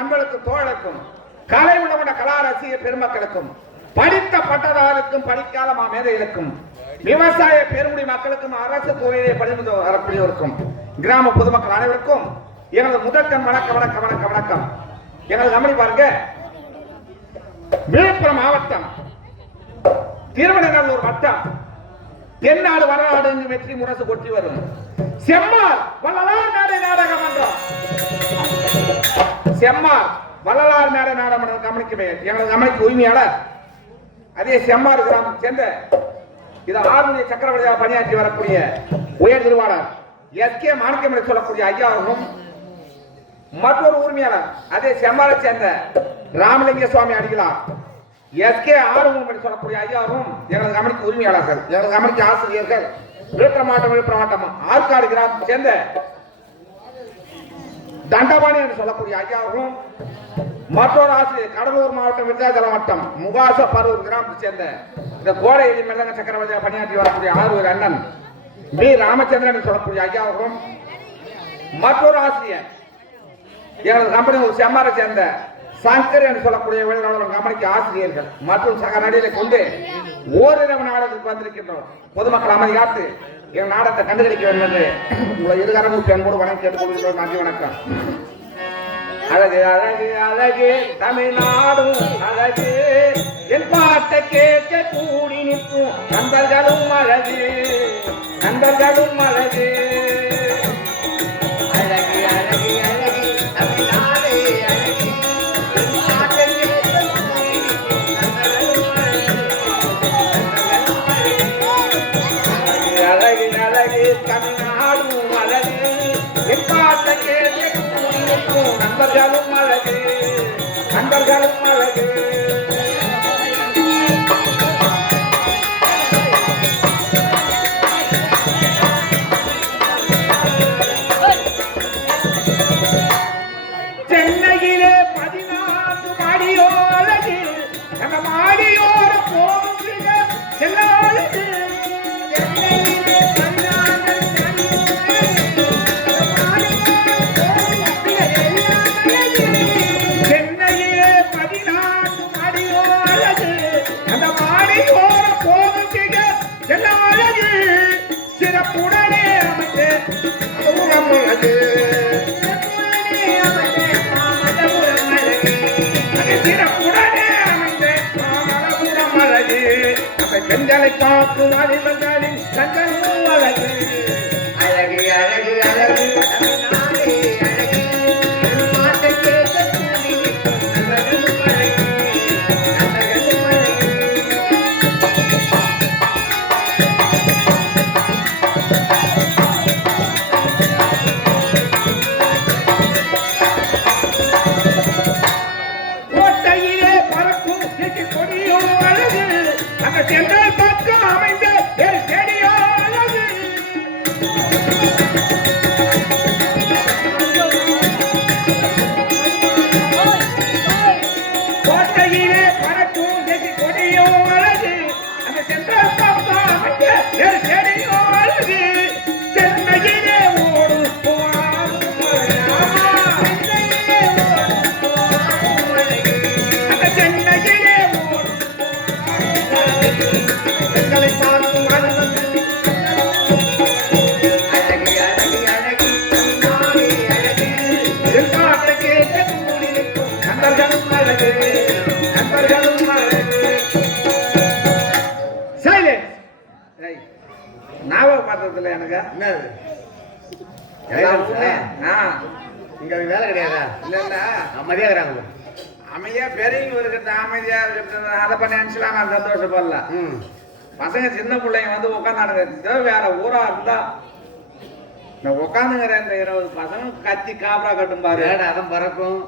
அன்பளுக்கும் தோழருக்கும் கலை உணவன கலா ரசிக பெருமக்களுக்கும் படித்த பட்டதாருக்கும் படிக்காத மேதைகளுக்கும் விவசாய பெருமுடி மக்களுக்கும் அரசு துறையிலே பணிபுரிந்து வரக்கூடியவருக்கும் கிராம பொதுமக்கள் அனைவருக்கும் எங்களது முதற்கண் வணக்கம் வணக்கம் வணக்கம் வணக்கம். எங்களது கம்பெனி பாருங்க, விழுப்புரம் மாவட்டம் திருவண்ணாமலை வட்டம் தென்னாடு வடநாடு வெற்றி முரசு கொட்டி வரும் செம்மார் வள்ளலார் மேடை நாடக மன்றம். செம்மார் வள்ளலார் மேடை நாடக மன்றம் கம்பெனிக்கு எங்களது கம்பெனிக்கு உரிமையாளர் அதே செம்மார் கிராமம் சேர்ந்த இது ஆறுமணி சக்கரவர்த்தியாக பணியாற்றி வரக்கூடிய உயர் திருவாளர் எஸ்கே மாணிக்கம் சொல்லக்கூடிய ஐயாவும் மற்றொரு உரிமையாளர் அதே செம்மாரை சேர்ந்த ராமலிங்க சுவாமி அடிகளார் எஸ்கே ஆறுமணி சொல்லக்கூடிய ஐயாவும் எங்களது கம்பெனிக்கு உரிமையாளர்கள், எங்களது கம்பெனிக்கு ஆசிரியர்கள் விழுப்புரம் மாவட்டம் ஆற்காடு கிராமத்தை சேர்ந்த தண்டபாணி என்று சொல்லக்கூடிய ஐயாவும் மற்றொரு ஆசிரியர் கடலூர் மாவட்டம் விருதாச்சலம் வட்டம் முகாச பரூர் கிராமத்தை சேர்ந்த இந்த கோடை மிருதங்க சக்கரவர்த்தியாக பணியாற்றி வரக்கூடிய ஆறுவர் அண்ணன் பி ராமச்சந்திரன் சொல்லக்கூடிய ஐயாவும் மற்றொரு ஆசிரியர் எனது கம்பெனி ஒரு செம்மாரை சேர்ந்த சங்கர் என்று சொல்லக்கூடிய கம்பெனிக்கு ஆசிரியர்கள் மற்றும் சக நடிகரை கொண்டு ஓரிரவு நாடகத்துக்கு வந்திருக்கின்றோம். பொதுமக்கள் அமைதி காத்து என் நாடகத்தை கண்டுகளிக்க வேண்டும் என்று உங்களை இருகரமும் என்போடு வணக்கம் கேட்டுக்கொள்கிறோம். நன்றி வணக்கம். அழகு அழகு அழகு தமிழ்நாடும் அழகு, என் பாட்டை கேட்க கூடி நிற்கும் நண்பர்களும் அழகு, நண்பர்களும் அழகு. அழகு அழகு அழகு தமிழ்நாடு அழகு, என் பாட்டை கேட்க கூடி நிற்கும் நண்பர்களும் அழகு, அழகு அழகு தமிழ்நாடும் அழகு, என் பாட்டை கேட்க நண்பர்களும் அழகு, நண்பர்களும் அழகு. சென்னையிலே 14 மாடியோ அழகு, நம்ம மாடியோர போகுங்க செல்ல அழகு. சிறப்புடனே அமைச்ச மாமல்லபுரம் அழகு, பெண்களை காக்கும் அழிவர்களின் கண்களும் அழகு. அழகு அழகு அழகு தமிழ்நாடு அழகு, பாட்டை கேட்க கூடி நிற்கும் நண்பர்களும் அழகு, நண்பர்களும் அழகு அந்த சென்றால் பக்கம் அமைந்த செடியோ அழகு கோட்டையிலே பறக்கும் செடி கொடியோ அழகு அந்த சென்றால் பக்கம் அமைந்த செடியோ அழகு சென்னையிலே ஓடும் பாத்திரத்துல எனக்கு இங்க வேலை கிடையாதா? இல்ல இல்ல அமைதியா இருக்கிறாங்க. அமைதியா பெரியவங்க இருக்கிறது அமைதியா இருக்கிறது அதை பண்ணி நினைச்சலாம் நான் சந்தோஷப்படல. பசங்க சின்ன பிள்ளைங்க வந்து உட்காந்தானுங்க. இதோ வேற ஊரா இருந்தா நான் உட்காந்துங்கிற இந்த 20 பசங்க கத்தி காப்பரா கட்டும் பாரு. அதம் பறக்கும்.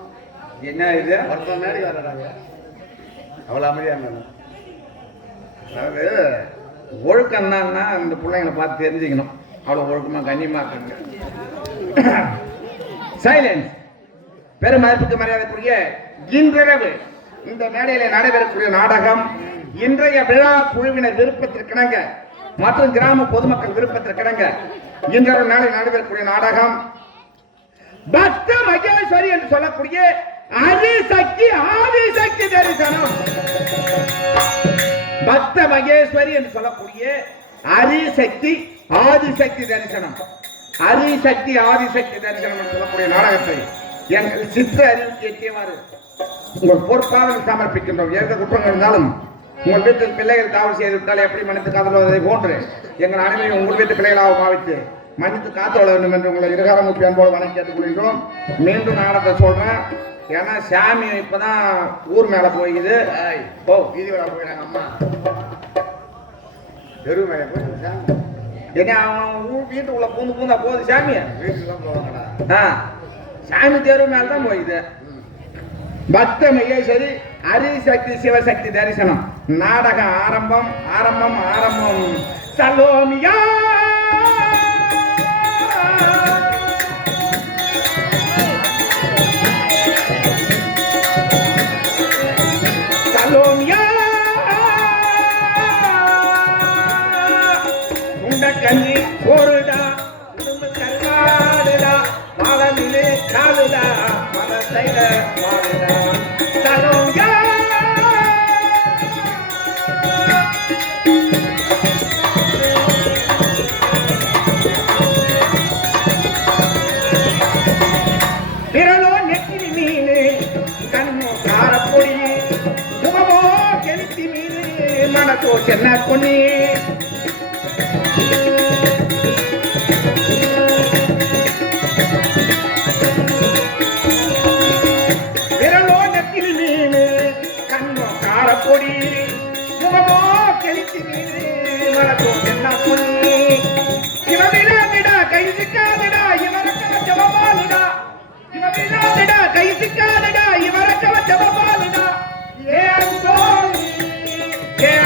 என்ன இது ஒருத்தன் மேடி வர்றாங்க. அவ்வளவு அமைதியா இருந்தாலும் அதாவது ஒழுக்கம் என்னன்னா இந்த பிள்ளைங்களை பார்த்து தெரிஞ்சுக்கணும். அவ்வளவு ஒழுக்கமா கண்ணியமா இருக்குங்க. சைலன்ஸ். பெருமதிப்புக்கு மரியாதைக்குரிய இன்றிரவு இந்த மேடையில நடைபெறக்கூடிய நாடகம் இன்றைய விழா குழுவினர் விருப்பத்திற்கிணங்க மற்றும் கிராம பொதுமக்கள் விருப்பத்திற்கிணங்க இன்றைய நாளில் நடைபெறக்கூடிய நாடகம் பக்த மகேஸ்வரி என்று சொல்லக்கூடிய ஆதிசக்தி தரிசனம். பக்த மகேஸ்வரி என்று சொல்லக்கூடிய ஆதிசக்தி தரிசனம். ஆதிசக்தி தரிசனம் என்று சொல்லக்கூடிய நாடகத்தை எங்கள் சித்த அறிவுக்கு எட்டியவாறு உங்கள் பொறுப்பாக சமர்ப்பிக்கின்றோம். எந்த குற்றங்கள் இருந்தாலும் உங்கள் வீட்டில் பிள்ளைகள் தவறு செய்து விட்டால் எப்படி மன்னித்து காத்துள்ளதை போன்று எங்கள் அனைவரையும் உங்கள் வீட்டு பிள்ளைகளாக பாவித்து மன்னித்து காத்துள்ள வேண்டும் என்று உங்களை இருகாரமுப்பி அன்போடு வணங்கி கேட்டுக்கொள்கின்றோம். மீண்டும் நாடகத்தை சொல்றேன். ஏன்னா சாமி இப்பதான் ஊர் மேல போயிது. வீதி மேல போயிடாங்க. அம்மா தெரு மேல போய் என்ன அவன் வீட்டுக்குள்ள பூந்தா போகுது. சாமி வீட்டுக்குலாம் போவாங்கடா. சாமி தெரு மேலதான் போயிது. பக்த மகேஸ்வரி ஆதிசக்தி சிவசக்தி தரிசனம் நாடக ஆரம்பம் சலோமியா கஞ்சி போருடா கருவாடுடா மாலமிலே காலுடா மனசைல மாறுடா சலோமியா விரலோ நெத்திரி மீனு கண்ணோ காரப்பொடி முகமோ கெளுத்தி மீனு மனசோ சென்ன பொண்ணு விரலோ நெத்திரி மீனு கண்ணோ காரப்பொடி முகமோ கெளுத்தி மீனு மனசோ சென்ன பொண்ணு இவவிடா கை சிக்காதடா இவரக்கவ ஜபபாலுடா இவவிடா கை சிக்காதடா இவரக்கவ ஜபபாலுடா ஏ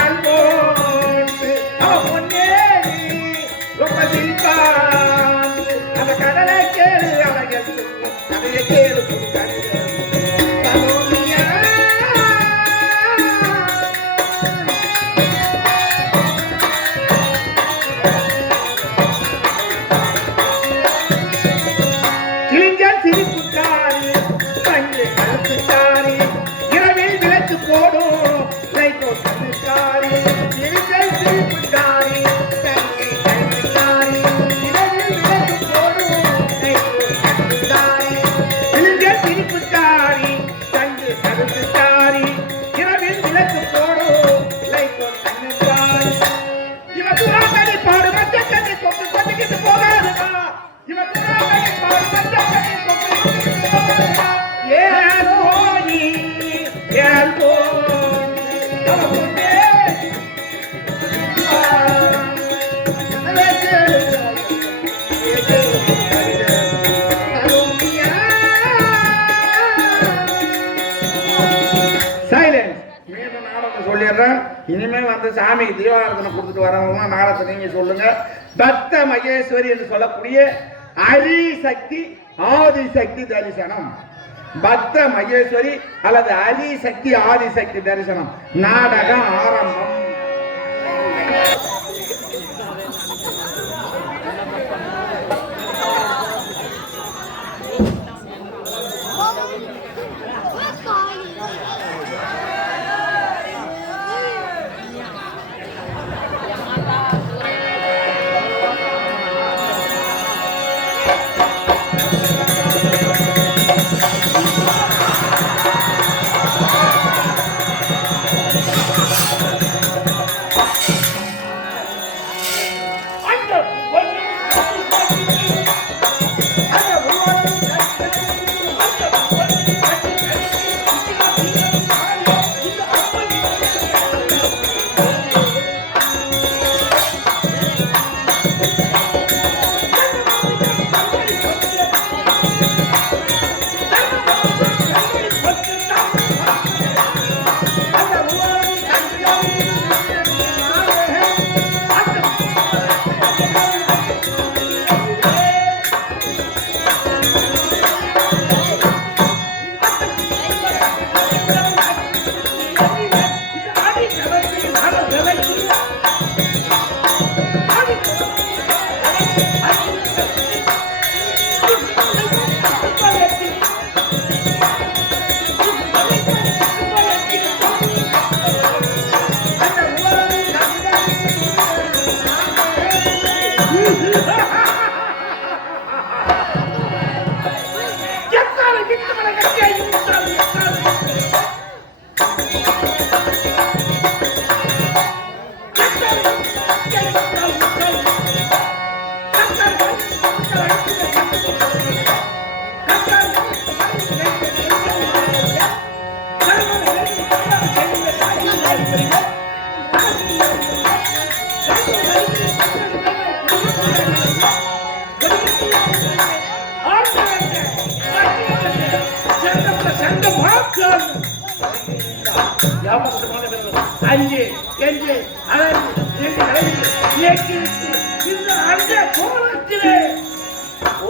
அன்போடு அவனே ரொம்ப சிரிப்பான் அந்த கடலை கேளு அழகல் கதையை கேளு சொல்லிடுறேன். சொல்றேன். இனிமே வந்து சாமிக்கு தீபாராதனை கொடுத்துட்டு வரவங்க நாளத்தை நீங்க சொல்லுங்க. பக்த மகேஸ்வரி என்று சொல்லக்கூடிய அரிசக்தி ஆதிசக்தி தரிசனம், பக்த மகேஸ்வரி அல்லது அரிசக்தி ஆதிசக்தி தரிசனம் நாடகம் ஆரம்பம்.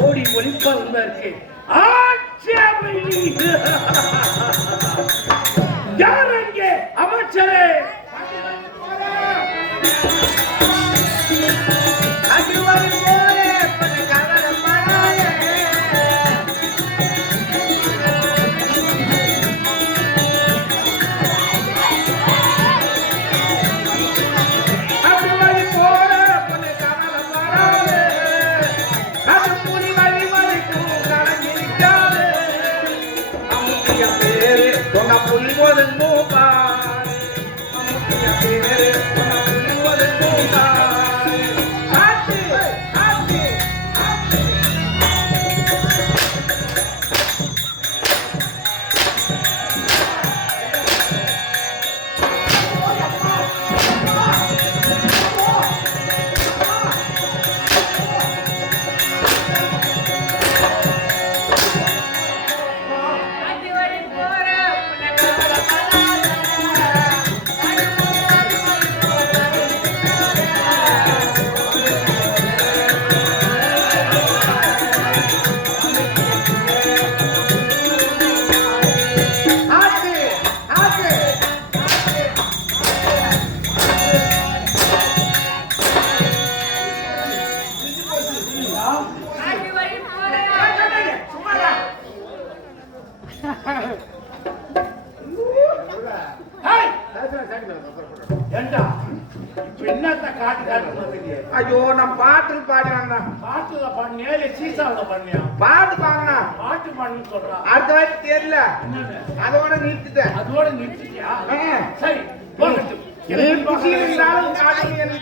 ஓடி ஒளிப்பதற்கு யார் அங்கே அமைச்சரே? ஐயோ நான் பாட்டில் பாடுறாங்க. பாட்டுல பண்ணியா இல்ல சீசாவில பண்ணியா? பாட்டு பாடுனா பாட்டு பாடுன்னு சொல்றான். அடுத்த வாட்டி தெரியல, அதோட நிறுத்திட்டேன். அதோட நிறுத்திட்டியா? சரி போகட்டும். எனக்கு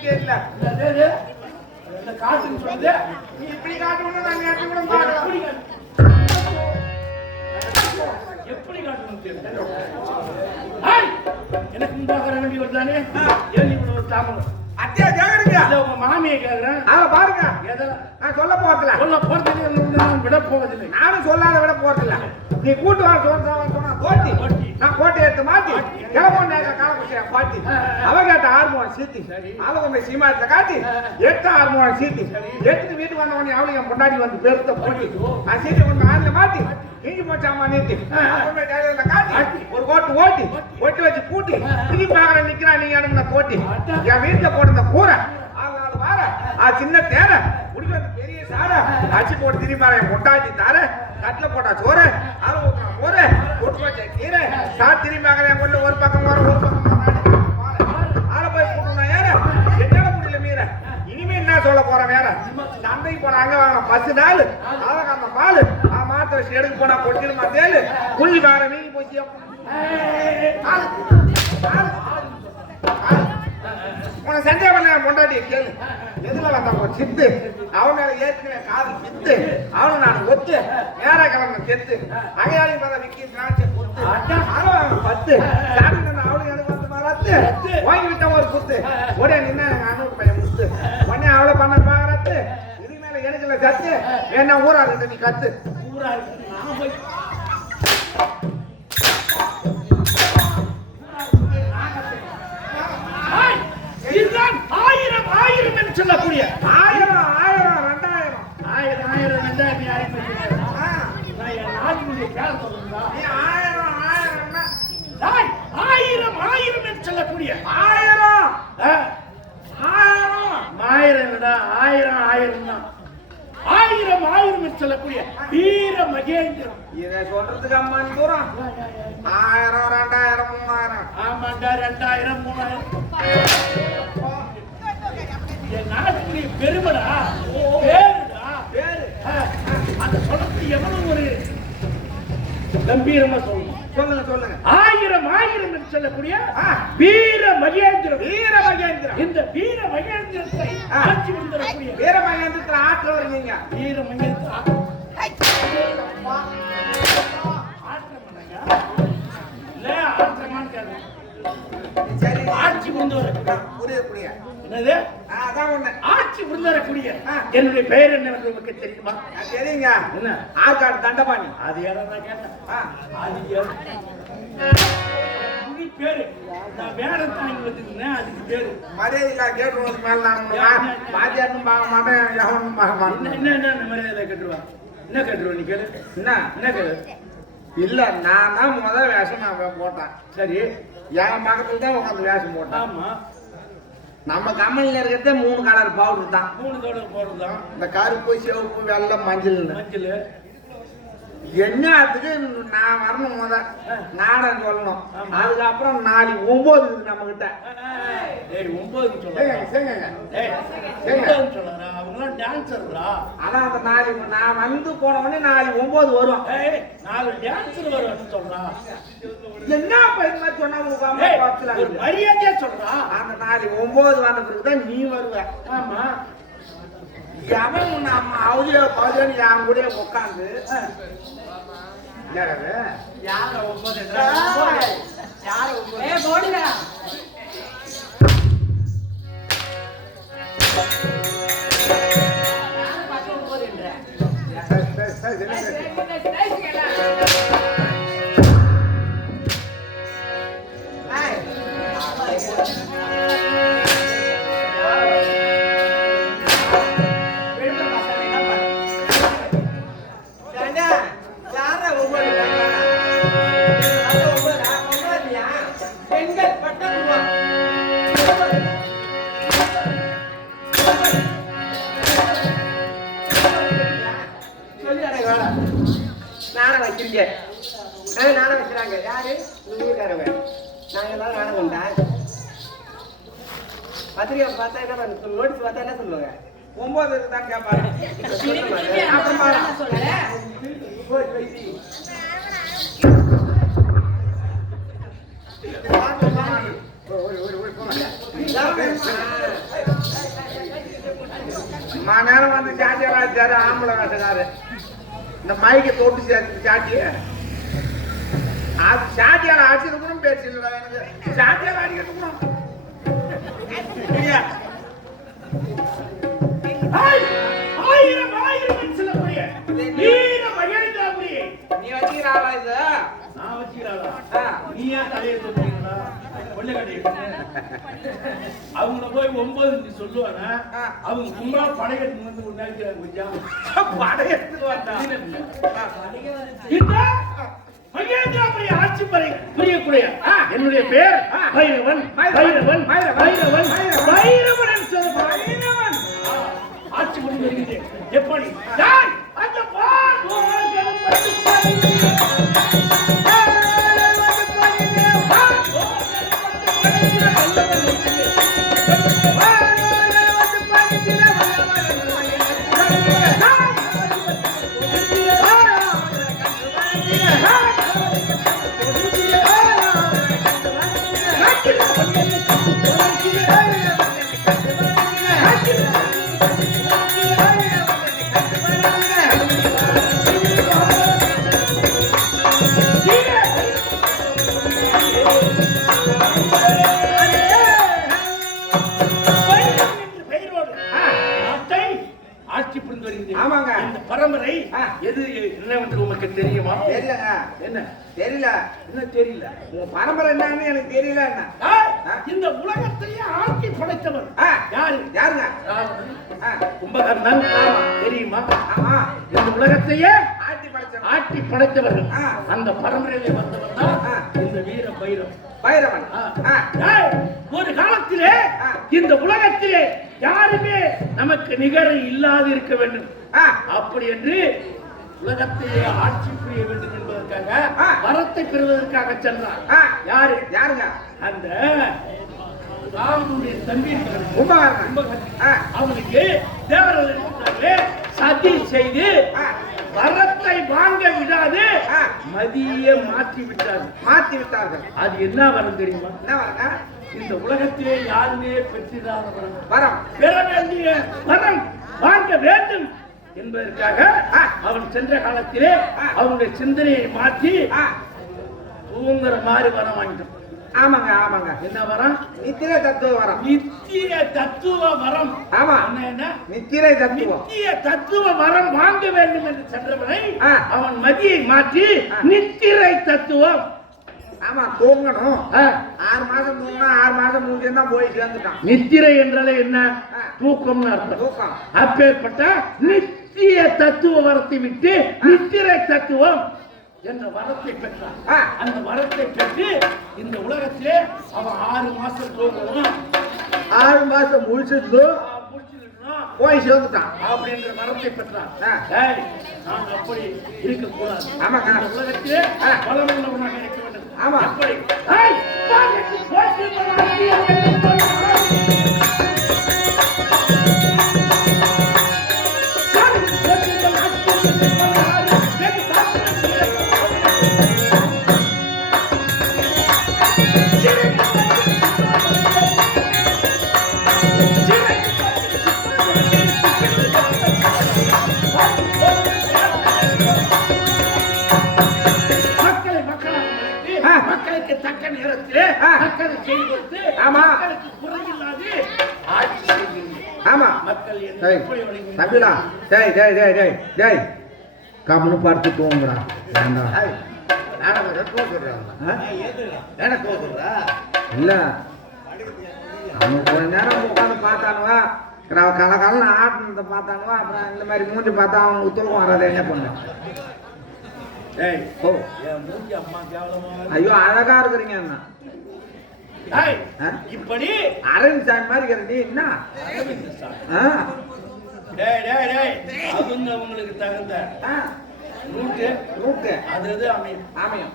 தெரியல இந்த காட்டுன்னு சொல்லுது. நீ இப்படி காட்டணும், நான் நேரத்தை கூட பாடலாம். எப்படி காட்டணும் தெரியல. எனக்கு முன்பாக வேண்டி வருதானே? ஏன் இவ்வளவு தாமதம்? அத்தியா கேக்குறீங்க இல்ல உங்க மாமியை கேக்குறேன். அத பாருங்க எதை நான் சொல்ல போறதில்ல சொல்ல போறதில்லை, நான் விட போவதில்லை. நானும் சொல்லாத விட போறதில்ல நீ கூட்டு வா சொன்னா கோட்டி நான் கோட்டை எடுத்து மாட்டி கிளம்புன கால குச்சியா பாட்டி அவ கேட்ட ஹார்மோன் சீத்தி அவ உங்க சீமாத்துல காட்டி எட்டு ஹார்மோன் சீத்தி எடுத்து வீட்டுக்கு வந்த உடனே அவளுக்கு என் பொண்டாட்டி வந்து பெருத்த போட்டி நான் சீட்டி கொண்டு ஆறுல மாட்டி இஞ்சி போச்சாமா நீட்டி காட்டி ஒரு கோட்டு ஓட்டி ஒட்டி வச்சு பூட்டி திருப்பி பாக்குற நிக்கிறா நீங்க அனுப்புன கோட்டி என் வீட்டுல போட்டு கூரை ஆள் வார சின்ன தேரை குடிக்கிறது பெரிய சாரை அச்சு போட்டு திரும்பி என் பொண்டாட்டி தார கட்டில போட்டா சோறு ஆளு ஊத்துறான் மோரு கொட்டு வச்ச கீரை சார் திரும்பி பாக்குறேன் கொண்டு ஒரு பக்கம் வர ஒரு பக்கம் ஆளை போய் போட்டுனா ஏற என்னால முடியல மீற இனிமே என்ன சொல்ல போறேன் வேற சந்தைக்கு போனா அங்க வாங்க 10 நாள் அழகாம பால் மாத்த வச்சு எடுக்க போனா கொட்டிருமா தேலு குஞ்சு வேற மீறி போச்சு உன சந்தேகம் பண்ண பொண்டாட்டிய கேளு எதுல வந்தாங்க சித்து அவன் மேல ஏற்கனவே காது சித்து அவனு நான் ஒத்து நேர கிளம்ப செத்து அகையாளி பார்த்தா விக்கி திராட்சை கொத்து அவன் 10 அவளுக்கு எனக்கு வந்து ரத்து வாங்கி விட்டா ஒரு குத்து ஒரே நின்னா அண்ணூறு பையன் முத்து உடனே அவளை பண்ண பாக்குறத்து இது மேல எனக்குல சத்து என்ன ஊரா இருக்கு நீ கத்து ஊரா இருக்கு நான் போய் இதுதான் 1000 என்று சொல்லக்கூடிய 1000 2000 2000 நான் என் நாட்டுடைய கேள சொல்லுங்களா நீ 1000 என்று சொல்லக்கூடிய 1000 தான் 1000 என்று சொல்லக்கூடிய வீர மகேந்திரன். இதை சொல்றதுக்கு அம்மான் தூரம் 1000 2000 3000 ஆமாண்டா 2000 3000 என் நாட்டுடைய பெருமடா பேருடா பேரு அந்த சொல்றது எவ்வளவு ஒரு கம்பீரமா சொல்லணும். சொல்லுங்க 1000 என்று சொல்லக்கூடிய வீர மகேந்திரன். வீர மகேந்திரன் இந்த வீர மகேந்திரத்தை ஆட்சி புரிந்தக்கூடிய வீர மகேந்திரத்துல ஆற்றவர் நீங்க வீர மகேந்திரன் சரி ஆட்சி புரிந்து வரக்கூடிய புரிய என்னது அதான் ஒண்ணு ஆட்சி புரிந்து வரக்கூடிய என்னுடைய பெயர் என்ன உங்களுக்கு தெரியுமா? தெரியுங்க என்ன ஆற்காடு தண்டபாணி அது யாரும் நான் கேட்டேன் அது பேரு நான் வேற தான் வந்துருந்தேன் அதுக்கு பேரு மரியாதை கேட்டு மேல நான் பாத்தியாரும் பார்க்க மாட்டேன் எவனும் பார்க்க மாட்டேன் என்ன மரியாதை கட்டுருவா என்ன கட்டுருவா நீ கேளு என்ன கேளு இல்ல நான் தான் முதல் வேஷம் நான் போட்டேன் சரி என் பக்கத்துல தான் உட்காந்து வேஷம் போட்டேன் ஆமா நம்ம கம்பெனில இருக்கிறதே 3 கலர் பவுடர் தான் 3 தடவை போடுறதுதான் இந்த கருப்பு சிவப்பு வெள்ளை மஞ்சள் மஞ்சள் என்னத்துக்கு நான் வரணும் நாடகம் சொல்லணும் அதுக்கப்புறம் 4 9 இருக்கு நம்ம கிட்ட 9 சொல்லுங்க அவங்களாம் டான்சர்ரா அதான் அந்த 4 நான் வந்து போன உடனே 4 9 வரும் 4 டான்சர் வரும்னு சொல்றா என்ன பையன் சொன்னா ஒரு மரியாதையா சொல்றா அந்த 4 9 வந்த பிறகுதான் நீ வருவ ஆமா எவன் நம்ம அவதியோ பகுதியோன்னு என் கூட உட்காந்து யார 9 போடுங்க நாடகம் வச்சிருக்க நாடகம் வைக்கிறாங்க யாரு ஊருக்காரங்க நாங்க எல்லாரும் நாடகம் உண்டா பத்திரிகை பார்த்தா என்ன நோட்டீஸ் பார்த்தா என்ன சொல்லுவாங்க 9 இருக்குதான் கேட்பாரு நேரம் வந்து சாட்டியாரு ஆம்பளை வேஷக்காரு இந்த மைக்கை தொட்டு சேர்த்து சாட்டிய அது சாட்டியால அடிச்சது கூட பேச்சு இல்லை எனக்கு சாட்டியால அடிக்கிறது கூட நீ ஏன் தலையெழுத்து போறீங்களா கொள்ளை கடையிட்டு அவங்கள போய் 9 நீ சொல்லுவானா அவங்க கும்பலா படையெடுத்து வந்து உண்டாக்கிறாங்க கொஞ்சம் படையெடுத்து வந்தா மகேந்திராபுரி ஆட்சி புரியக்கூடிய என்னுடைய பேர் பைரவன் பைரவன் பைரவன் பைரவன் என்று சொல்ல பைரவன் ஆட்சி புரிந்து வருகிறேன் எப்படி அந்த ஆமாங்க. இந்த பரம்பரை எது என்னவென்று உனக்கு தெரியுமா? தெரியலங்க. என்ன தெரியல? என்ன தெரியல? உங்க பரம்பரை என்னன்னு எனக்கு தெரியல. என்ன இந்த உலகத்தையே ஆட்சி படைத்தவர் யாரு? யாருங்க? கும்பகர்ணன் தெரியுமா? ஆமா. இந்த உலகத்தையே ஆட்சி படைத்தவர்கள் அந்த பரம்பரையிலே வந்தவர் தான் இந்த வீர பைரவன். பைரவன் ஒரு காலத்திலே இந்த உலகத்திலே யாருமே நமக்கு நிகர இல்லாது இருக்க வேண்டும் அப்படி என்று உலகத்தையே ஆட்சி புரிய வேண்டும் என்பதற்காக வரத்தை பெறுவதற்காக சென்றார். யாரு? யாருங்க? அந்த ராவனுடைய தம்பி அவனுக்கு தேவர்கள் இருக்கிறார்களே சதி செய்து வரத்தை வாங்க விடாது மதியை மாற்றி விட்டார்கள். அது என்ன வரம் தெரியுமா? என்ன வரங்க? இந்த உலகத்திலே யாருமே பெற்றிராத வரம், பெற வேண்டிய வரம் வாங்க வேண்டும் என்பதற்காக அவன் சென்ற காலத்திலே அவனுடைய சிந்தனையை மாற்றி தூங்குற மாதிரி வரம் வாங்கிட்டான். ஆமாங்க ஆமாங்க. என்ன வரம்? நித்திரை தத்துவ வரம். நித்திய தத்துவ வரம். ஆமா. என்ன? நித்திரை தத்துவம். நித்திய தத்துவ வரம் வாங்க வேண்டும் என்று சென்றவனை அவன் மதியை மாற்றி நித்திரை தத்துவம். ஆமா, தூங்கணும். 6 மாசம் தூங்கினா 6 மாசம் முடிஞ்சு தான் போய் சேர்ந்துட்டான். நித்திரை என்றாலே என்ன? தூக்கம்னு அர்த்தம். தூக்கம். அப்பேற்பட்ட நித்திய தத்துவ வரத்தை விட்டு நித்திரை தத்துவம் என்ற வரத்தை பெற்றான். அந்த வரத்தை பெற்று இந்த உலகத்திலே அவன் 6 மாசம் தூங்கணும், 6 மாசம் முடிச்சிட்டு போய் சேர்ந்துட்டான் அப்படின்ற வரத்தை பெற்றான். நான் அப்படி இருக்கக்கூடாது. ஆமாங்க. இந்த உலகத்திலே பலமுள்ளவனாக இருக்க வேண்டும். ஆமா. அப்படி மக்களுக்கு தக்க நேரத்திலே மக்களை செய்து கொடுத்து மக்களுக்கு குறையில்லாது ஆட்சி செய்கிறீர்கள். ஆமா. மக்கள் தம்பிடா, டேய் டேய் டேய் டேய் டேய் கம்னு பார்த்து தூங்குறா. இல்ல அவன் கொஞ்ச நேரம் உட்காந்து பார்த்தானுவா, கலகாலம் ஆட்டினதை பார்த்தானுவா, அப்புறம் இந்த மாதிரி மூஞ்சி பார்த்தா அவன் உத்தரவும் வராது. என்ன பண்ண? ஐயோ அழகா இருக்கிறீங்க அண்ணா. இப்படி அரவிந்த் சாமி மாதிரி இருக்கிற நீ என்ன? உங்களுக்கு தகுந்த அது அமையும்.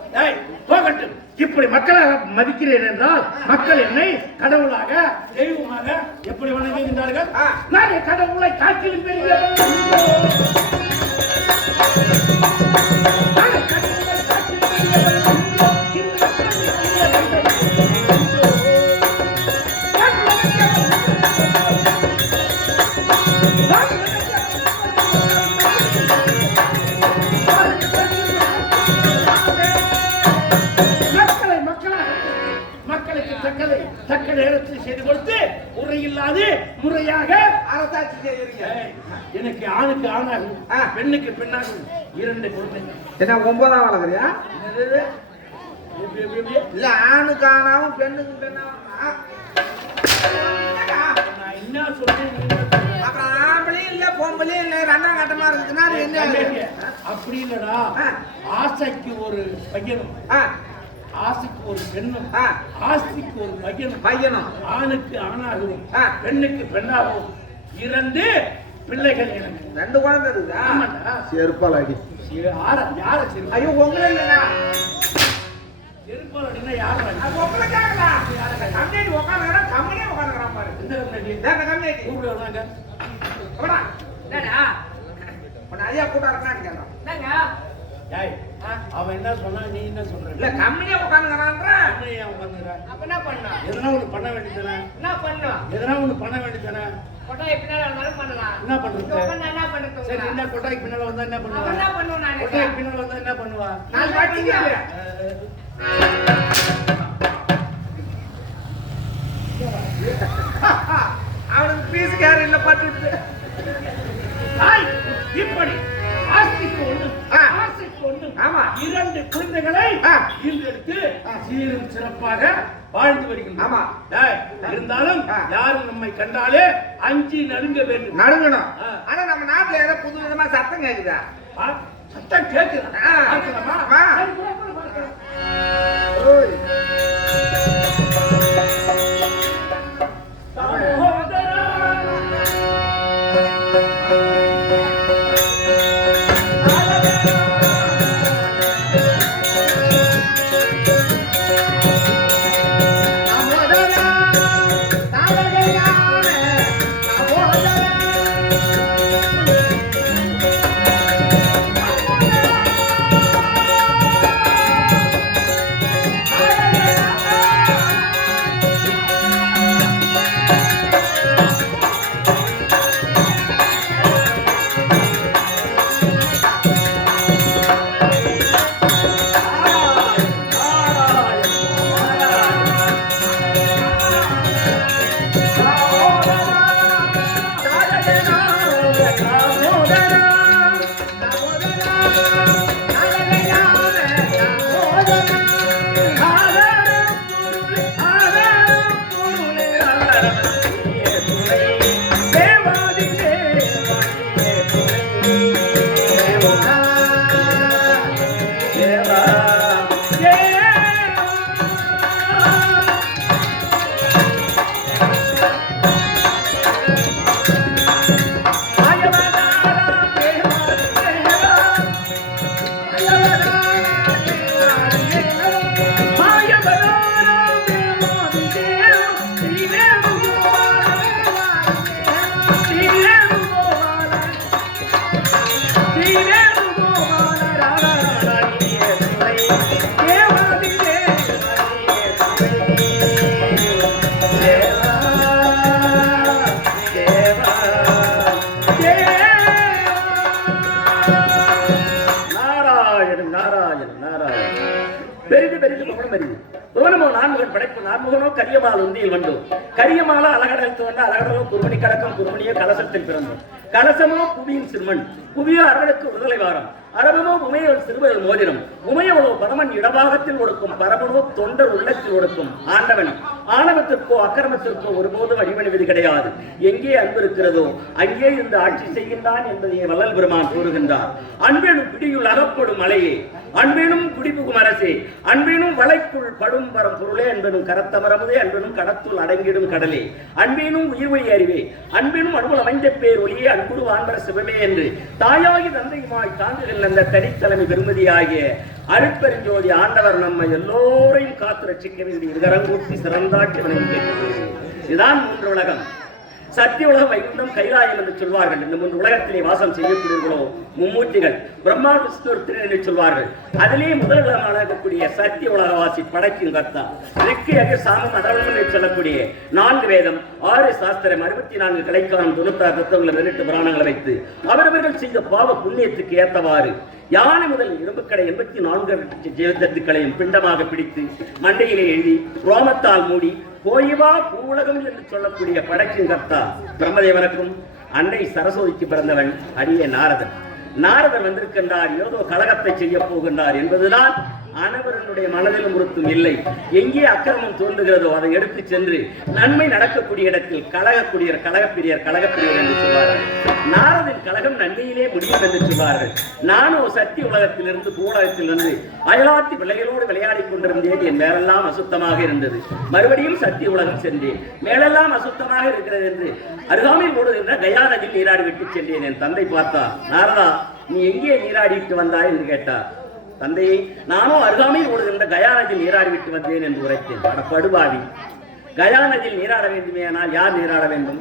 போகட்டும். இப்படி மக்களை மதிக்கிறேன் என்றால் மக்கள் என்னை கடவுளாக தெய்வமாக எப்படி வணங்குகின்றார்கள். நான் கடவுளை காட்டிலும் பெரிய தக்க நேரத்தில் செய்து கொடுத்து முறையில்லாது முறையாக அரசாட்சி செய்யறீங்க. எனக்கு ஆணுக்கு ஆணாகும், பெண்ணுக்கு பெண்ணாகும் 2 குழந்தைகள். என்ன 9ஆம் வளர்க்குறியா? இல்ல ஆணுக்கு ஆணாவும் பெண்ணுக்கு பெண்ணாவும் நான் என்ன சொல்றேன் அப்புறம் ஆம்பளையும் இல்ல பொம்பளையும் இல்ல ரெண்டாம் கட்டமா இருக்குதுன்னா அது என்ன அப்படி இல்லடா. ஆசைக்கு ஒரு பையனும் ஆசைக்கு ஒரு பெண்ணும் ஆசைக்கு ஒரு பையனும் ஆணுக்கு ஆணாகவும் பெண்ணுக்கு பெண்ணாகவும் 2 பிள்ளைகள் எனக்கு 2 குழந்தை இருக்குதா? ஆமாடா. செருப்பால் அடி. யார செருப்பு? ஐயோ உங்களே இல்லைண்ணா. செருப்பால் அடினா யார? உங்களை கேட்கல. கம்யூனிட்டி உட்காந்துக்கிறான், கம்யூனிட்டி உட்காந்துக்கிறான் பாரு. இந்த கம்யூனிட்டி? கம்யூனிட்டி கூப்பிடு வந்தாங்க. அப்படா என்னடா உன்னை ஐயா கூட்டா இருக்கான்னு கேட்கறான். என்னங்க ஏய், அவன் என்ன சொன்னா நீ என்ன சொல்ற? இல்ல கம்யூனிட்டி உட்காந்துக்கிறான்ற கம்யூனிட்டி உட்காந்துக்கிறான். அப்ப என்ன பண்ணா? எதனா ஒண்ணு பண்ண வேண்டியதானே? என்ன பண்ணா? எதனா ஒண்ணு பண்ண வேண்டியதானே? கொட்டாய் பின்னால வந்தாலும் பண்ணலாம். என்ன பண்றது? என்ன பண்றது? சரி, இந்த கொட்டாய்க்கு பின்னால வந்தா என்ன பண்ணுவா? என்ன பண்ணுவ நானே? கொட்டாய்க்கு பின்னால வந்தா என்ன பண்ணுவா? நான் பாத்தீங்க அவனுக்கு பீஸ் கேர் இல்ல பட்டு இப்படி ஆஸ்திக்கு ஒண்ணு ஆசைக்கு ஒண்ணு ஆமா 2 குழந்தைகளை ஈன்றெடுத்து சீரும் சிறப்பாக வாழ்ந்து வருகிறோம். ஆமா இருந்தாலும் யாரும் நம்மை கண்டாலே அஞ்சி நடுங்க வேண்டும். நடுங்கணும். ஆனா நம்ம நாட்டுல ஏதோ புது விதமா சத்தம் கேக்குதா? சத்தம் கேக்குதா? நான்முகனோ கரியமால் உந்தியில் வந்தோம். கரியமால அழகடல் தோன்ற அழகடலோ குருமணி கலக்கம் குருமணியோ கலசத்தில் பிறந்தோம். கலசமோ புவியின் சிறுமண் புவியோ அரவனுக்கு விடுதலை வாரம் அரபமோ உமையோ சிறுவர்கள் மோதிரம் உமையவளோ பரமன் இடபாகத்தில் கொடுக்கும் பரமனோ தொண்டர் உள்ளத்தில் கொடுக்கும் ஆண்டவன் ஆணவத்திற்கோ அக்கிரமத்திற்கோ ஒருபோதும் அடிமணிவது கிடையாது. எங்கே அன்பு இருக்கிறதோ அங்கே இருந்து ஆட்சி செய்கின்றான் என்பதை வள்ளல் பெருமான் கூறுகின்றார். அன்பெனும் பிடியுள் அகப்படும் மலையே அன்பெனும் குடிபுகும் அரசே அன்பெனும் வளைக்குள் படும் பரம் பொருளே அன்பெனும் கரத்தமரமுதே அன்பெனும் கடத்துள் அடங்கிடும் கடலே அன்பெனும் உயிர்வழி அறிவே அன்பெனும் அனுபவ அமைந்த பேர் ஒளியே அன்புடு வான்பர சிவமே என்று தாயாகி தந்தையுமாய் தாங்குகின்ற அந்த தனித்தலைமை பெருமதியாகிய அருட்பெருஞ்சோதி ஆண்டவர் நம்மை எல்லோரையும் காத்து ரட்சிக்க வேண்டிய இருகரங்கூட்டி சிறந்தாட்சி வணங்கி இதுதான் 3 உலகம். சத்திய உலகம் வைகுண்டம் கைலாயம் என்று சொல்வார்கள். இந்த 3 உலகத்திலே வாசம் செய்யக்கூடியவர்களோ மும்மூர்த்திகள் பிரம்மா விஷ்ணு என்று சொல்வார்கள். அதிலே முதல் உலகமாக இருக்கக்கூடிய சத்திய உலகவாசி படைக்கும் கர்த்தா ரிக்கு அகர் சாமம் அதவளம் என்று சொல்லக்கூடிய 4 வேதம் 6 சாஸ்திரம் 64 கலைக்காலம் 96 தத்துவங்களை 18 புராணங்களை வைத்து அவரவர்கள் செய்த பாவ புண்ணியத்துக்கு ஏற்றவாறு யானை முதல் இரும்புக்கடை 84 ஜீவத்தத்துக்களையும் பிண்டமாக பிடித்து மண்டையிலே எழுதி ரோமத்தால் மூடி கோயிவா பூவுலகம் என்று சொல்லக்கூடிய படைக்கும் கர்த்தா பிரம்மதேவனுக்கும் அன்னை சரஸ்வதிக்கு பிறந்தவன் அரிய நாரதன். நாரதர் வந்திருக்கின்றார், ஏதோ கலகத்தை செய்ய போகின்றார் என்பதுதான் அனைவருடைய மனதிலும் உறுத்தும் இல்லை. எங்கே அக்கிரமம் தோன்றுகிறதோ அதை எடுத்து சென்று நன்மை நடக்கக்கூடிய இடத்தில் கழகப்பிரியர் என்று சொல்வார்கள். நாரதின் கழகம் நன்மையிலே முடியும் என்று சொல்வார்கள். நானும் சத்திய உலகத்திலிருந்து பூலகத்திலிருந்து அயலாத்தி பிள்ளைகளோடு விளையாடி கொண்டிருந்தேன். என் மேலெல்லாம் அசுத்தமாக இருந்தது. மறுபடியும் சத்திய உலகம் சென்றேன். மேலெல்லாம் அசுத்தமாக இருக்கிறது என்று அருகாமையில் ஓடுகின்ற கயா நதியில் நீராடி விட்டு சென்றேன். என் தந்தை பார்த்தார். நாரதா, நீ எங்கே நீராடிட்டு வந்தாய் என்று கேட்டார். தந்தையை, நானும் அருகாமையில் ஓடுகின்ற கயா நதியில் நீராடி விட்டு வந்தேன் என்று உரைத்தேன். படுபாவி, கயா நதியில் நீராட வேண்டுமேனால் யார் நீராட வேண்டும்?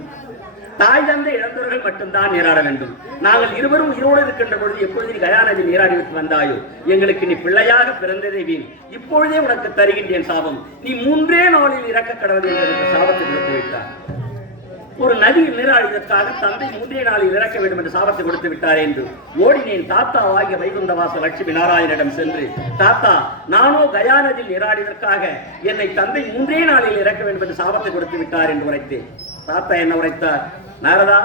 தாய் தந்தை இழந்தவர்கள் மட்டும்தான் நீராட வேண்டும். நாங்கள் இருவரும் உயிரோடு இருக்கின்ற பொழுது எப்பொழுது நீ கயா நதியில் நீராடி விட்டு வந்தாயோ, எங்களுக்கு நீ பிள்ளையாக பிறந்ததே வீண். இப்பொழுதே உனக்கு தருகின்றேன் சாபம். நீ 3 நாளில் இறக்க கடவுள் என்று எனக்கு சாபத்தை கொடுத்து விட்டார். ஒரு நதியில் நீராடியதற்காக தந்தை 3 நாளில் இறக்க வேண்டும் என்று சாபத்தை கொடுத்து விட்டார் என்று ஓடினேன். தாத்தாவாகிய வைகுந்தவாச லட்சுமி நாராயணிடம் சென்று, தாத்தா, நானோ கயா நதியில் நீராடியதற்காக என்னை தந்தை 3 நாளில் இறக்க வேண்டும் என்று சாபத்தை கொடுத்து விட்டார் என்று உரைத்தேன். தாத்தா என்ன உரைத்தார்? நாரதா,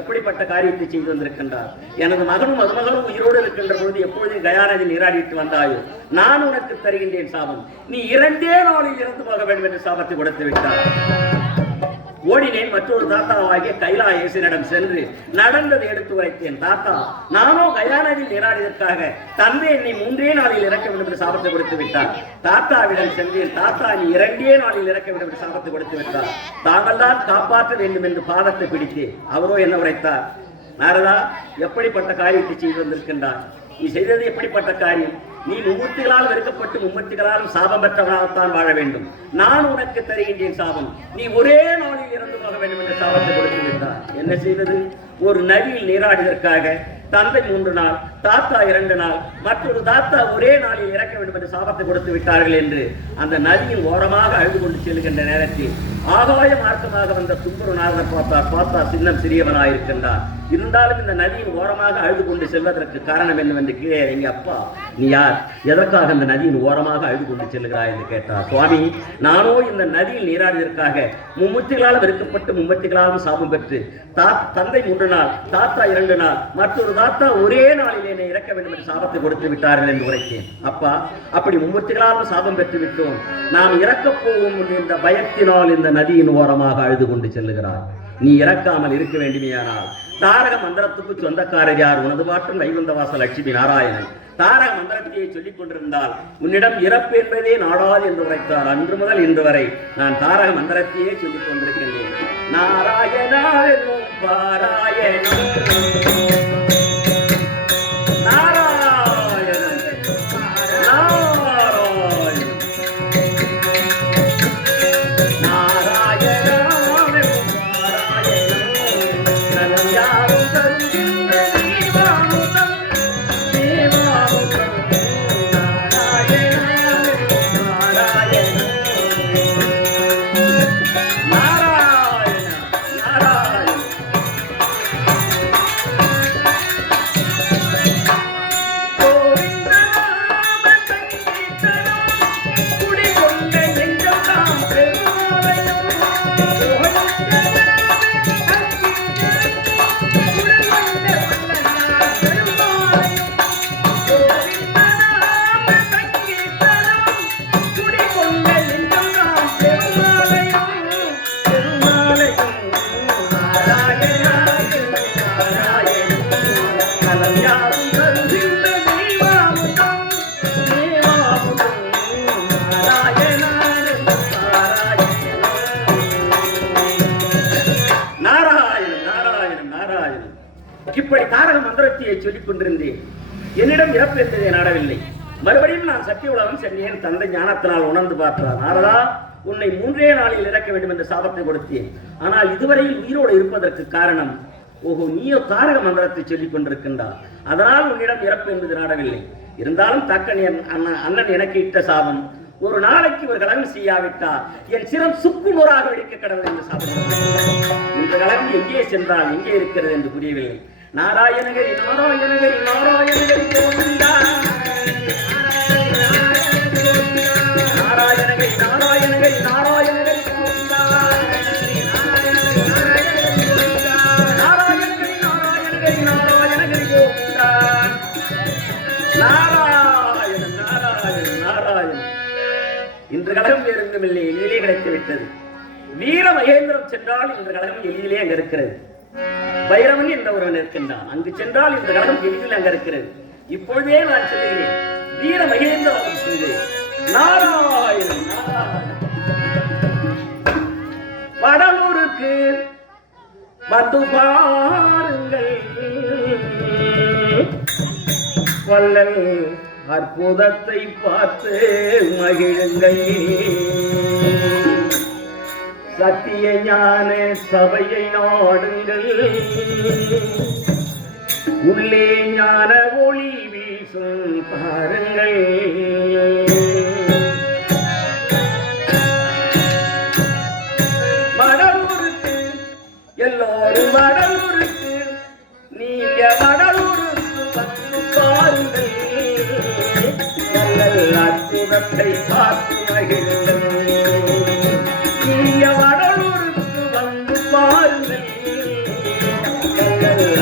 எப்படிப்பட்ட காரியத்தை செய்து வந்திருக்கின்றார்? எனது மகனும் மருமகனும் உயிரோடு இருக்கின்ற பொழுது எப்பொழுது கயா நதியில் நீராடிட்டு வந்தாயோ, நான் உனக்கு தருகின்றேன் சாபம். நீ 2 நாளில் இறந்து போக வேண்டும் என்று சாபத்தை கொடுத்து விட்டார். ஓடினேன். மற்றொரு தாத்தாவாகிய கைலாயேசனிடம் சென்று நடந்ததை எடுத்து உரைத்தேன். தாத்தா, நானோ கயா நதியில் நீராடியதற்காக தந்தை என்னை 3 நாளில் இறக்க வேண்டும் என்று சாபத்தை கொடுத்து விட்டார். தாத்தாவிடம் சென்றேன். தாத்தா, நீ 2 நாளில் இறக்க வேண்டும் என்று சாபத்தை கொடுத்து விட்டார். தாங்கள் தான் காப்பாற்ற வேண்டும் என்று பாதத்தை பிடித்தேன். அவரோ என்ன உரைத்தார்? நாரதா, எப்படிப்பட்ட காரியத்தை செய்து வந்திருக்கின்றார்? நீ செய்தது எப்படிப்பட்ட காரியம்? நீ மும்மூர்த்திகளால் வெறுக்கப்பட்டு மும்மூர்த்திகளாலும் சாபம் பெற்றவனால்தான் வாழ வேண்டும். நான் உனக்கு தருகின்றேன் சாபம். நீ 1 நாளில் இறந்து போக வேண்டும் என்ற சாபத்தை கொடுத்து விட்டார். என்ன செய்தது? ஒரு நதியில் நீராடியதற்காக தந்தை 3 நாள், தாத்தா 2 நாள், மற்றொரு தாத்தா 1 நாளில் இறக்க வேண்டும் என்று சாபத்தை கொடுத்து விட்டார்கள் என்று அந்த நதியின் ஓரமாக அழுது கொண்டு செல்கின்ற நேரத்தில் ஆகாய மார்க்கமாக வந்த தும்புரு நாரதர் பார்த்தா சின்னம் சிறியவனாயிருக்கின்றார். இருந்தாலும் இந்த நதியின் ஓரமாக அழுது கொண்டு செல்வதற்கு காரணம் என்னவென்று கீழே இறங்கி, அப்பா, நீ யார்? எதற்காக இந்த நதியின் ஓரமாக அழுது கொண்டு செல்கிறாய் என்று கேட்டார். சுவாமி, நானோ இந்த நதியில் நீராடியதற்காக மும்மூர்த்திகளால் வெறுக்கப்பட்டு மும்மூர்த்திகளாலும் சாபம் பெற்று தந்தை 3 நாள், தாத்தா 2 நாள், மற்றொரு தாத்தா 1 நாளில் என்னை இறக்க வேண்டும் என்று சாபத்தை கொடுத்து விட்டார்கள் என்று உரைத்தேன். அப்பா, அப்படி மும்மூர்த்திகளாலும் சாபம் பெற்று விட்டோம். நாம் இறக்கப் போகும் என்ற பயத்தினால் இந்த நதியின் ஓரமாக அழுது கொண்டு செல்லுகிறார். நீ இறக்காமல் இருக்க வேண்டுமையானால் தாரக மந்திரத்துக்கு சொந்தக்காரர் யார்? உனது பாட்டும் வைகுந்தவாச லட்சுமி நாராயணன். தாரக மந்திரத்தையே சொல்லிக் கொண்டிருந்தால் உன்னிடம் இறப்பு என்பதே நாடாது என்று உரைத்தார். அன்று முதல் இன்று வரை நான் தாரக மந்திரத்தையே சொல்லிக் கொண்டிருக்கின்றேன். நாராயணா என்னும் பாராயணம், இப்படி தாரக மந்திரத்தையை சொல்லிக் கொண்டிருந்தேன். என்னிடம் இறப்பு என்பதை நாடவில்லை. மறுபடியும் நான் சத்திய உலகம் சென்றேன். தந்தை ஞானத்தினால் உணர்ந்து பார்த்தார். நாரதா, உன்னை 3 நாளில் இறக்க வேண்டும் என்ற சாபத்தை கொடுத்தேன். ஆனால் இதுவரையில் உயிரோடு இருப்பதற்கு காரணம், ஓஹோ, நீயோ தாரக மந்திரத்தை சொல்லிக் கொண்டிருக்கின்றார். அதனால் உன்னிடம் இறப்பு என்பது நாடவில்லை. இருந்தாலும் தக்கன் அண்ணன் எனக்கு இட்ட சாபம். ஒரு நாளைக்கு ஒரு கலகம் செய்யாவிட்டால் என் சிரம் சுக்கு நூறாக வெடிக்க கடவுள் என்று சாபம். இந்த கலகம் எங்கே சென்றால் எங்கே இருக்கிறது என்று புரியவில்லை. நாராயணகரி நாராயணகரி நாராயணகரி கோவிந்தா, நாராயணகரி நாராயணகரி நாராயணகரி கோவிந்தா, நாராயணகரி நாராயணகரி நாராயணகரி கோவிந்தா, நாராயண நாராயண நாராயண விட்டது. வீர மகேந்திரம் சென்றால் இந்த கழகம் எளிதிலே அங்க இருக்கிறது. பைரவன் என்ற ஒருவன் இருக்கின்றான். அங்கு சென்றால் இந்த கழகம் எளிதில் அங்க இருக்கிறது. இப்பொழுதே நான் சொல்லுகிறேன், வீர மகேந்திரம் சென்று நாராயணன் வடலூருக்கு வந்து பாருங்கள், வள்ளல் அற்புதத்தை பார்த்து மகிழுங்கள். சத்திய ஞான சபையை நாடுங்கள், உள்ளே ஞான ஒளி வீசும் பாருங்கள். வடலூருக்கு எல்லோரும் வடலூருக்கு, நீங்க வடலூருக்கு வந்து பாருங்கள், அற்புதத்தை பார்த்து மகிழுங்கள். நீங்க வடலூருக்கு வந்து பாருங்கள்,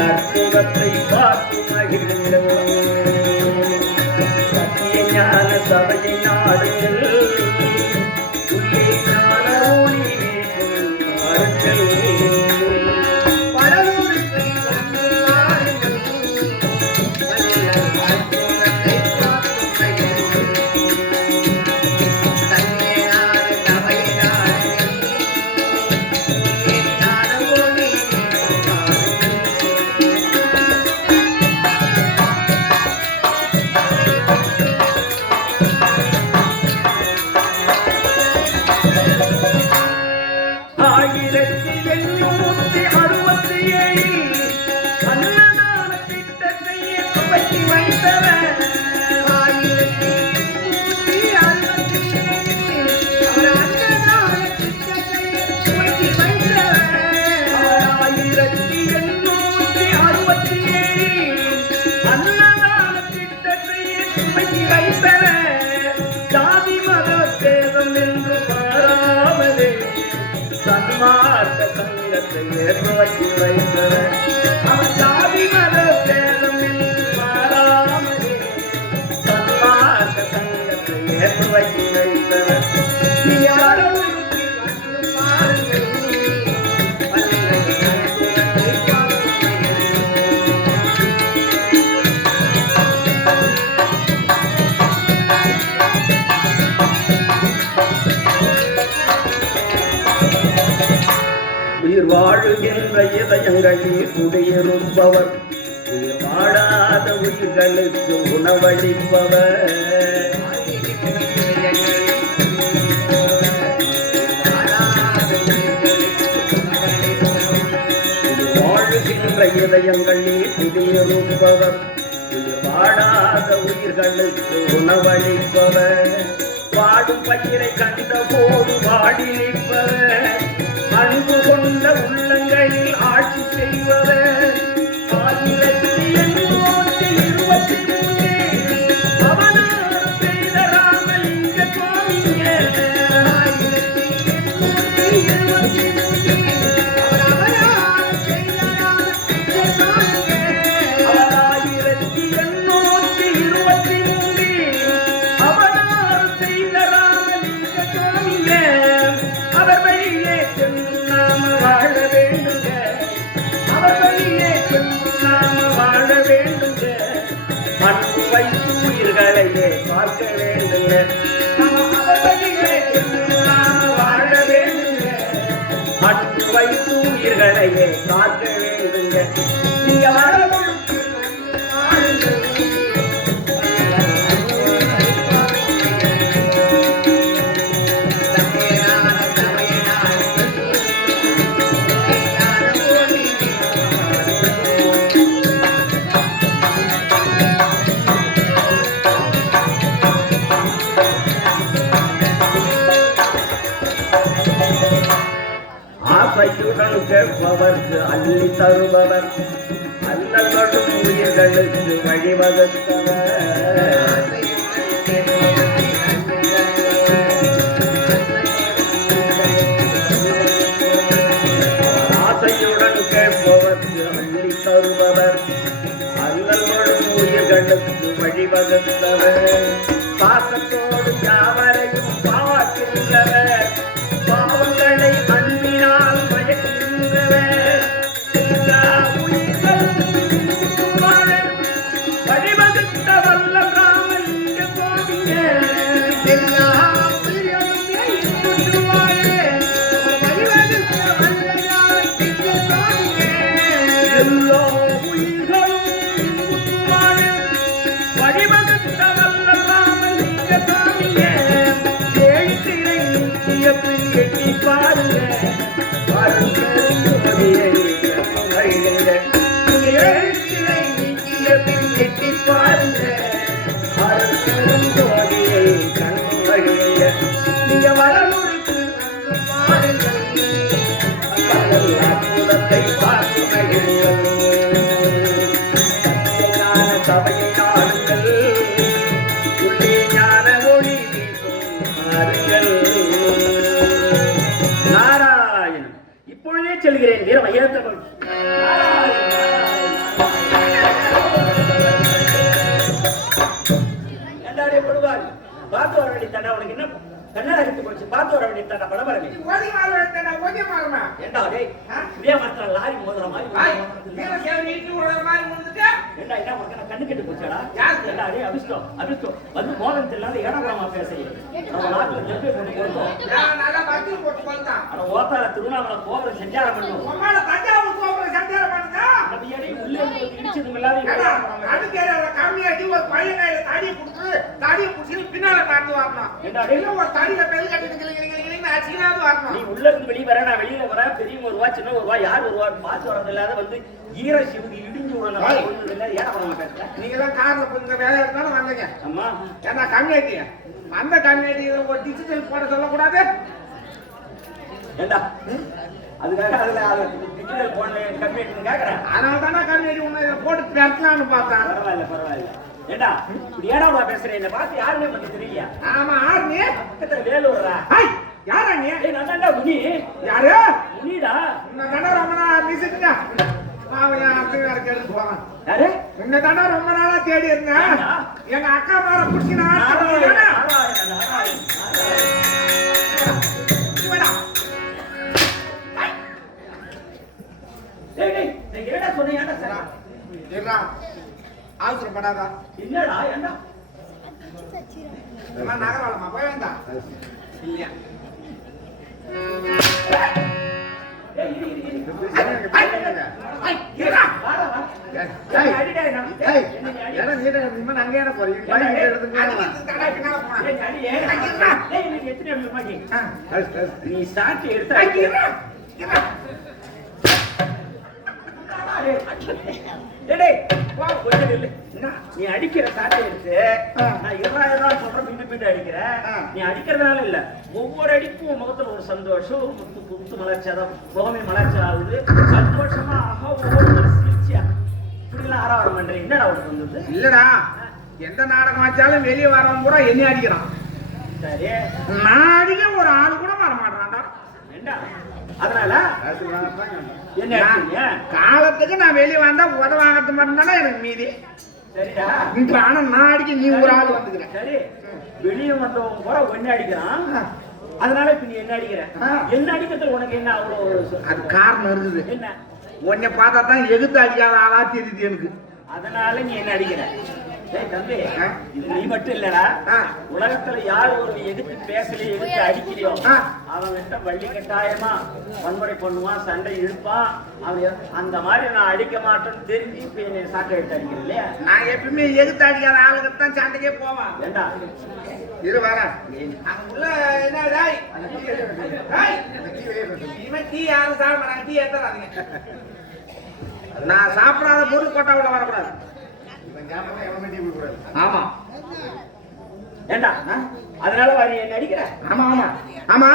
அற்புதத்தை பார்த்து மகிழுங்கள். சத்திய ஞான சபையை நாடுங்கள், உள்ளே ஞான ஒளி வீசும் பாருங்கள். சன்மார்க்க சங்கத்தை ஏற்படுத்தி வைத்தவர், அவர் ஜாதி மத பேதம் என்று மாறாமலே சன்மார்க்க சங்கத்தை ஏற்படுத்தி வைத்தவர். உயிர் வாழுகின்ற இதயங்களில் குடியிருப்பவர், உயிர் வாழாத உயிர்களுக்கு உணவளிப்பவர். உயிர் வாழுகின்ற இதயங்களில் குடியிருப்பவர், உயிர் வாழாத உயிர்களுக்கு உணவளிப்பவர். வாடும் பயிரை கண்ட போது வாடி நிற்பவர், அன்பு கொண்ட உள்ளங்களில் ஆட்சி செய்வவர். 1823 அவதாரம் செய்த ராமலிங்க சுவாமிங்க, 1823 அவதாரம் செய்த ராமலிங்க சுவாமிங்க. அவர் வழியே சென்று நாம வாழ வேண்டுங்க, அவர் வழியே சென்று நாம வாழ வேண்டுங்க. அன்பு வைத்து உயிர்களையே பார்க்க வேண்டுங்க, அவர் வழியே சென்று நாம வாழ வேண்டுங்க. அன்பு வைத்து உயிர்களையே பார்க்க வேண்டுங்க. நீங்க ஆசையுடன் கேட்பவர்க்கு அள்ளி தருபவர், அல்லல்களும் உயிர்களுக்கு வழிவகுத்தவர். ஆசையுடன் கேட்பவர்க்கு அள்ளி தருபவர், அல்லல்களும் உயிர்களுக்கு வழிவகுத்தவர். பாசத்தோடு யாவரையும் பார்க்கின்றவர், நாராயணன் இப்பொழுதே செல்கிறேன் வீர வைரத்தவன் எல்லாரையும் படுவார் பார்த்து வர வேண்டிய தண்டா உனக்கு என்ன கண்ணா எடுத்து போச்சு பார்த்து வர வேண்டிய தண்டா படபரமே ஏண்டா டேய் இதே மரத்துல லாரி மோதுற மாதிரி ஏண்டா என்ன உனக்கு கண்ணு கெட்டு போச்சாடா ஏண்டா டேய் அபிஷ்டம் வந்து மோதம் தெரியல ஏடாமா பேசுறீங்க நம்ம நாட்டுல நெருப்பை போட்டு கொடுத்தோம் ஆனா ஓத்தால திருவண்ணாமலை கோபுரம் சஞ்சாரம் பண்ணுவோம் நம்ம ஏடி உள்ளே இடிச்சதும் இல்லாத ஏண்டா டேய் நீ உள்ள இருந்து வெளியே வர நான் வெளியில வர பெரியவங்க ஒரு ரூபா சின்ன ஒரு ரூபா யார் ஒரு ரூபா பார்த்து வரது இல்லாத வந்து ஈர சிவுக்கு இடிஞ்சு விடணும் ஏன் பண்ண மாட்டேன் நீங்க எல்லாம் கார்ல கொஞ்சம் வேலை எடுத்தாலும் வந்தீங்க அம்மா ஏன்னா கம்யூனிட்டி அந்த கம்யூனிட்டி ஒரு டிஜிட்டல் போட சொல்லக்கூடாது ஏண்டா அதுக்காக அதுல டிஜிட்டல் போன கம்யூனிட்டி கேக்குறேன் அதனால தானே கம்யூனிட்டி உன்னை போட்டு பேசலாம்னு பார்த்தேன் பரவாயில்ல ஏண்டா இப்படி ஏடாவா பேசுறேன் என்ன பார்த்து யாருமே பண்ண தெரியலையா ஆமா ஆர்மி பக்கத்துல வேலூர்ரா யாரா நீ நான் தான்டா முனி யாரு முனிடா உன்னை தானே ரொம்ப நாளா மிஸ்ஸிட்டா அவன் என் அப்படி வேற கேட்டு போறான் யாரு உன்னை தானே ரொம்ப நாளா தேடி இருந்தேன் எங்க அக்கா மார புடிச்சு நான் அவசரப்படாதா என்னடா ஏண்டா நகரவாளமா போய் வந்தா இல்லையா நீ சாட்சி எடுத்த நீ அடிக்கிற சாட்டை எடுத்து நான் 20,000 சொல்ற பிட்டு அடிக்கிறேன் நீ அடிக்கிறதுனால இல்ல ஒவ்வொரு அடிப்பும் முகத்துல ஒரு சந்தோஷம் ஒரு புத்து மலர்ச்சியாதான் முகமே மலர்ச்சி ஆகுது சந்தோஷமா சிரிச்சியா இப்படி எல்லாம் ஆராவரம் பண்றேன் என்னடா உனக்கு வந்தது இல்லடா எந்த நாடகம் வச்சாலும் வெளியே வரவன் கூட என்ன அடிக்கிறான் சரி நான் அடிக்க ஒரு ஆளு கூட வர மாட்டான்டா என்ன அதனால என்ன காலத்துக்கு நான் வெளியே வந்தா உத வாங்கறது மட்டும்தானே எனக்கு மீதி சரிடா இப்ப ஆனா நான் அடிக்க நீ ஒரு ஆள் வந்துக்கிறேன் சரி வெளியே வந்தவங்க கூட ஒன்னு அடிக்கிறான் அதனால இப்ப நீ என்ன அடிக்கிற என்ன அடிக்கிறதுல உனக்கு என்ன அவ்வளவு அது காரணம் இருக்குது என்ன உன்னை பார்த்தா தான் எதிர்த்து அடிக்காத ஆளா தெரியுது எனக்கு அதனால நீ என்ன அடிக்கிற தம்பி இது நீ மட்டும் இல்லடா உலகத்துல யார் ஒரு எதிர்த்து பேசலையோ எதிர்த்து அடிக்கலையோ அவன் கிட்ட வள்ளி கட்டாயமா வன்முறை பண்ணுவான் சண்டை இழுப்பான் அவன் அந்த மாதிரி நான் அடிக்க மாட்டேன்னு தெரிஞ்சு இப்ப என்னை சாட்டை எடுத்து அடிக்கிறேன் இல்லையா நான் எப்பவுமே எதிர்த்து அடிக்காத ஆளுக்கு தான் சண்டைக்கே போவான் ஏண்டா இரு வர அங்குள்ள என்ன இவன் டீ யாரும் சாப்பிடுறாங்க டீ ஏத்தாதீங்க நான் சாப்பிடாத பொருள் கொட்டா உள்ள வரக்கூடாது ஆமா ஏண்டா அதனால நீ என்ன அடிக்கிற ஆமா ஆமா ஆமா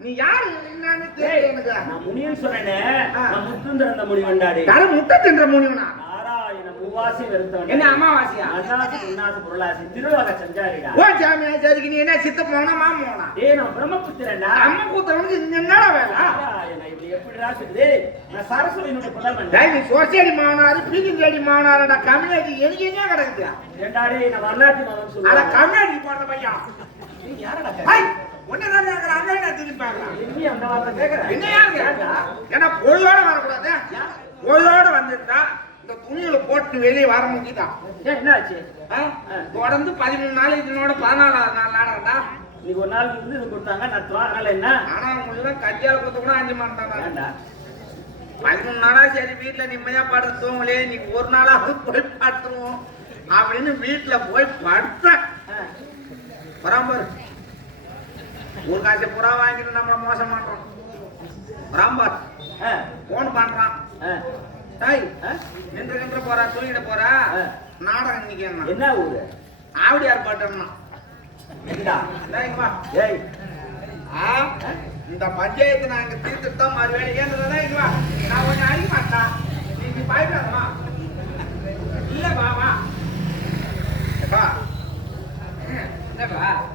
நீ யாரு என்னன்னு தெரியல எனக்கு நான் முனியன் சொன்னேனே நான் முத்துந்திருந்த முனிவன்டாடி யாரு முட்டை தின்ற முனிவனா நாராயண மூவாசி வெறுத்தவன் என்ன அமாவாசியா அண்ணாசி உன்னாசி பொருளாசி திருவாக சஞ்சாரிடா ஓ சாமியா சரிக்கு நீ என்ன சித்த போனா மாமா போனா டேய் நான் பிரம்மபுத்திரன்டா அம்மா கூத்தவனுக்கு என்னடா வேலை நாராயண இப்படி எப்படிடா சொல்லுது நான் சரஸ்வதியினுடைய புதல்வன் டேய் நீ சோசியடி மாவனாரு பீஜிங்கடி மாவனாரடா கம்யூனிட்டி எதுக்கு எங்க கிடக்குது ஏண்டா டேய் நான் வரலாற்று மகன் அட சொல்லுவேன் கம்யூனிட்டி போற பையன் நீ யாரடா ஹை ஒன்னதான் கேட்கறேன் அங்கே நான் திரும்பி பார்க்கலாம் திரும்பி அந்த வார்த்தை கேட்கறேன். என்ன யாருங்க ஏன்னா பொழுதோட வரக்கூடாது பொழுதோட வந்துட்டா இந்த துணியில போட்டு வெளியே வர முடியுதான் ஏன் என்ன ஆச்சு? தொடர்ந்து 13 நாள் இதனோட 14வது நாள் நாடகம்டா இன்னைக்கு ஒரு நாள் இருந்து இது கொடுத்தாங்க நடத்துவோம். அதனால என்ன? ஆனா உங்களுக்கு கையால கொடுத்து கூட 5 மாட்டாங்க ஏன்டா? 13 நாளா சரி வீட்டுல நிம்மதியா படுத்து தூங்கலே இன்னைக்கு ஒரு நாளாவது போய் படுத்துருவோம் அப்படின்னு வீட்டுல போய் படுத்தேன். பராம்பர் ஒரு காசை புறா வாங்கிட்டு நம்ம மோசம் பண்றோம். பராம்பர் போன் பண்றான். டேய் நின்று போறா தூங்கிட்டு போறா நாடகம் இன்னைக்கு என்ன ஊரு? ஆவடியார் பாட்டம்னா ஏய் இந்த பஞ்சாயத்து நாங்க தீர்த்துட்டு தான் மறு வேலை ஏன்றதா இங்க வா நான் கொஞ்சம் அடிக்க மாட்டேன் நீ பயப்படாதமா இல்ல வா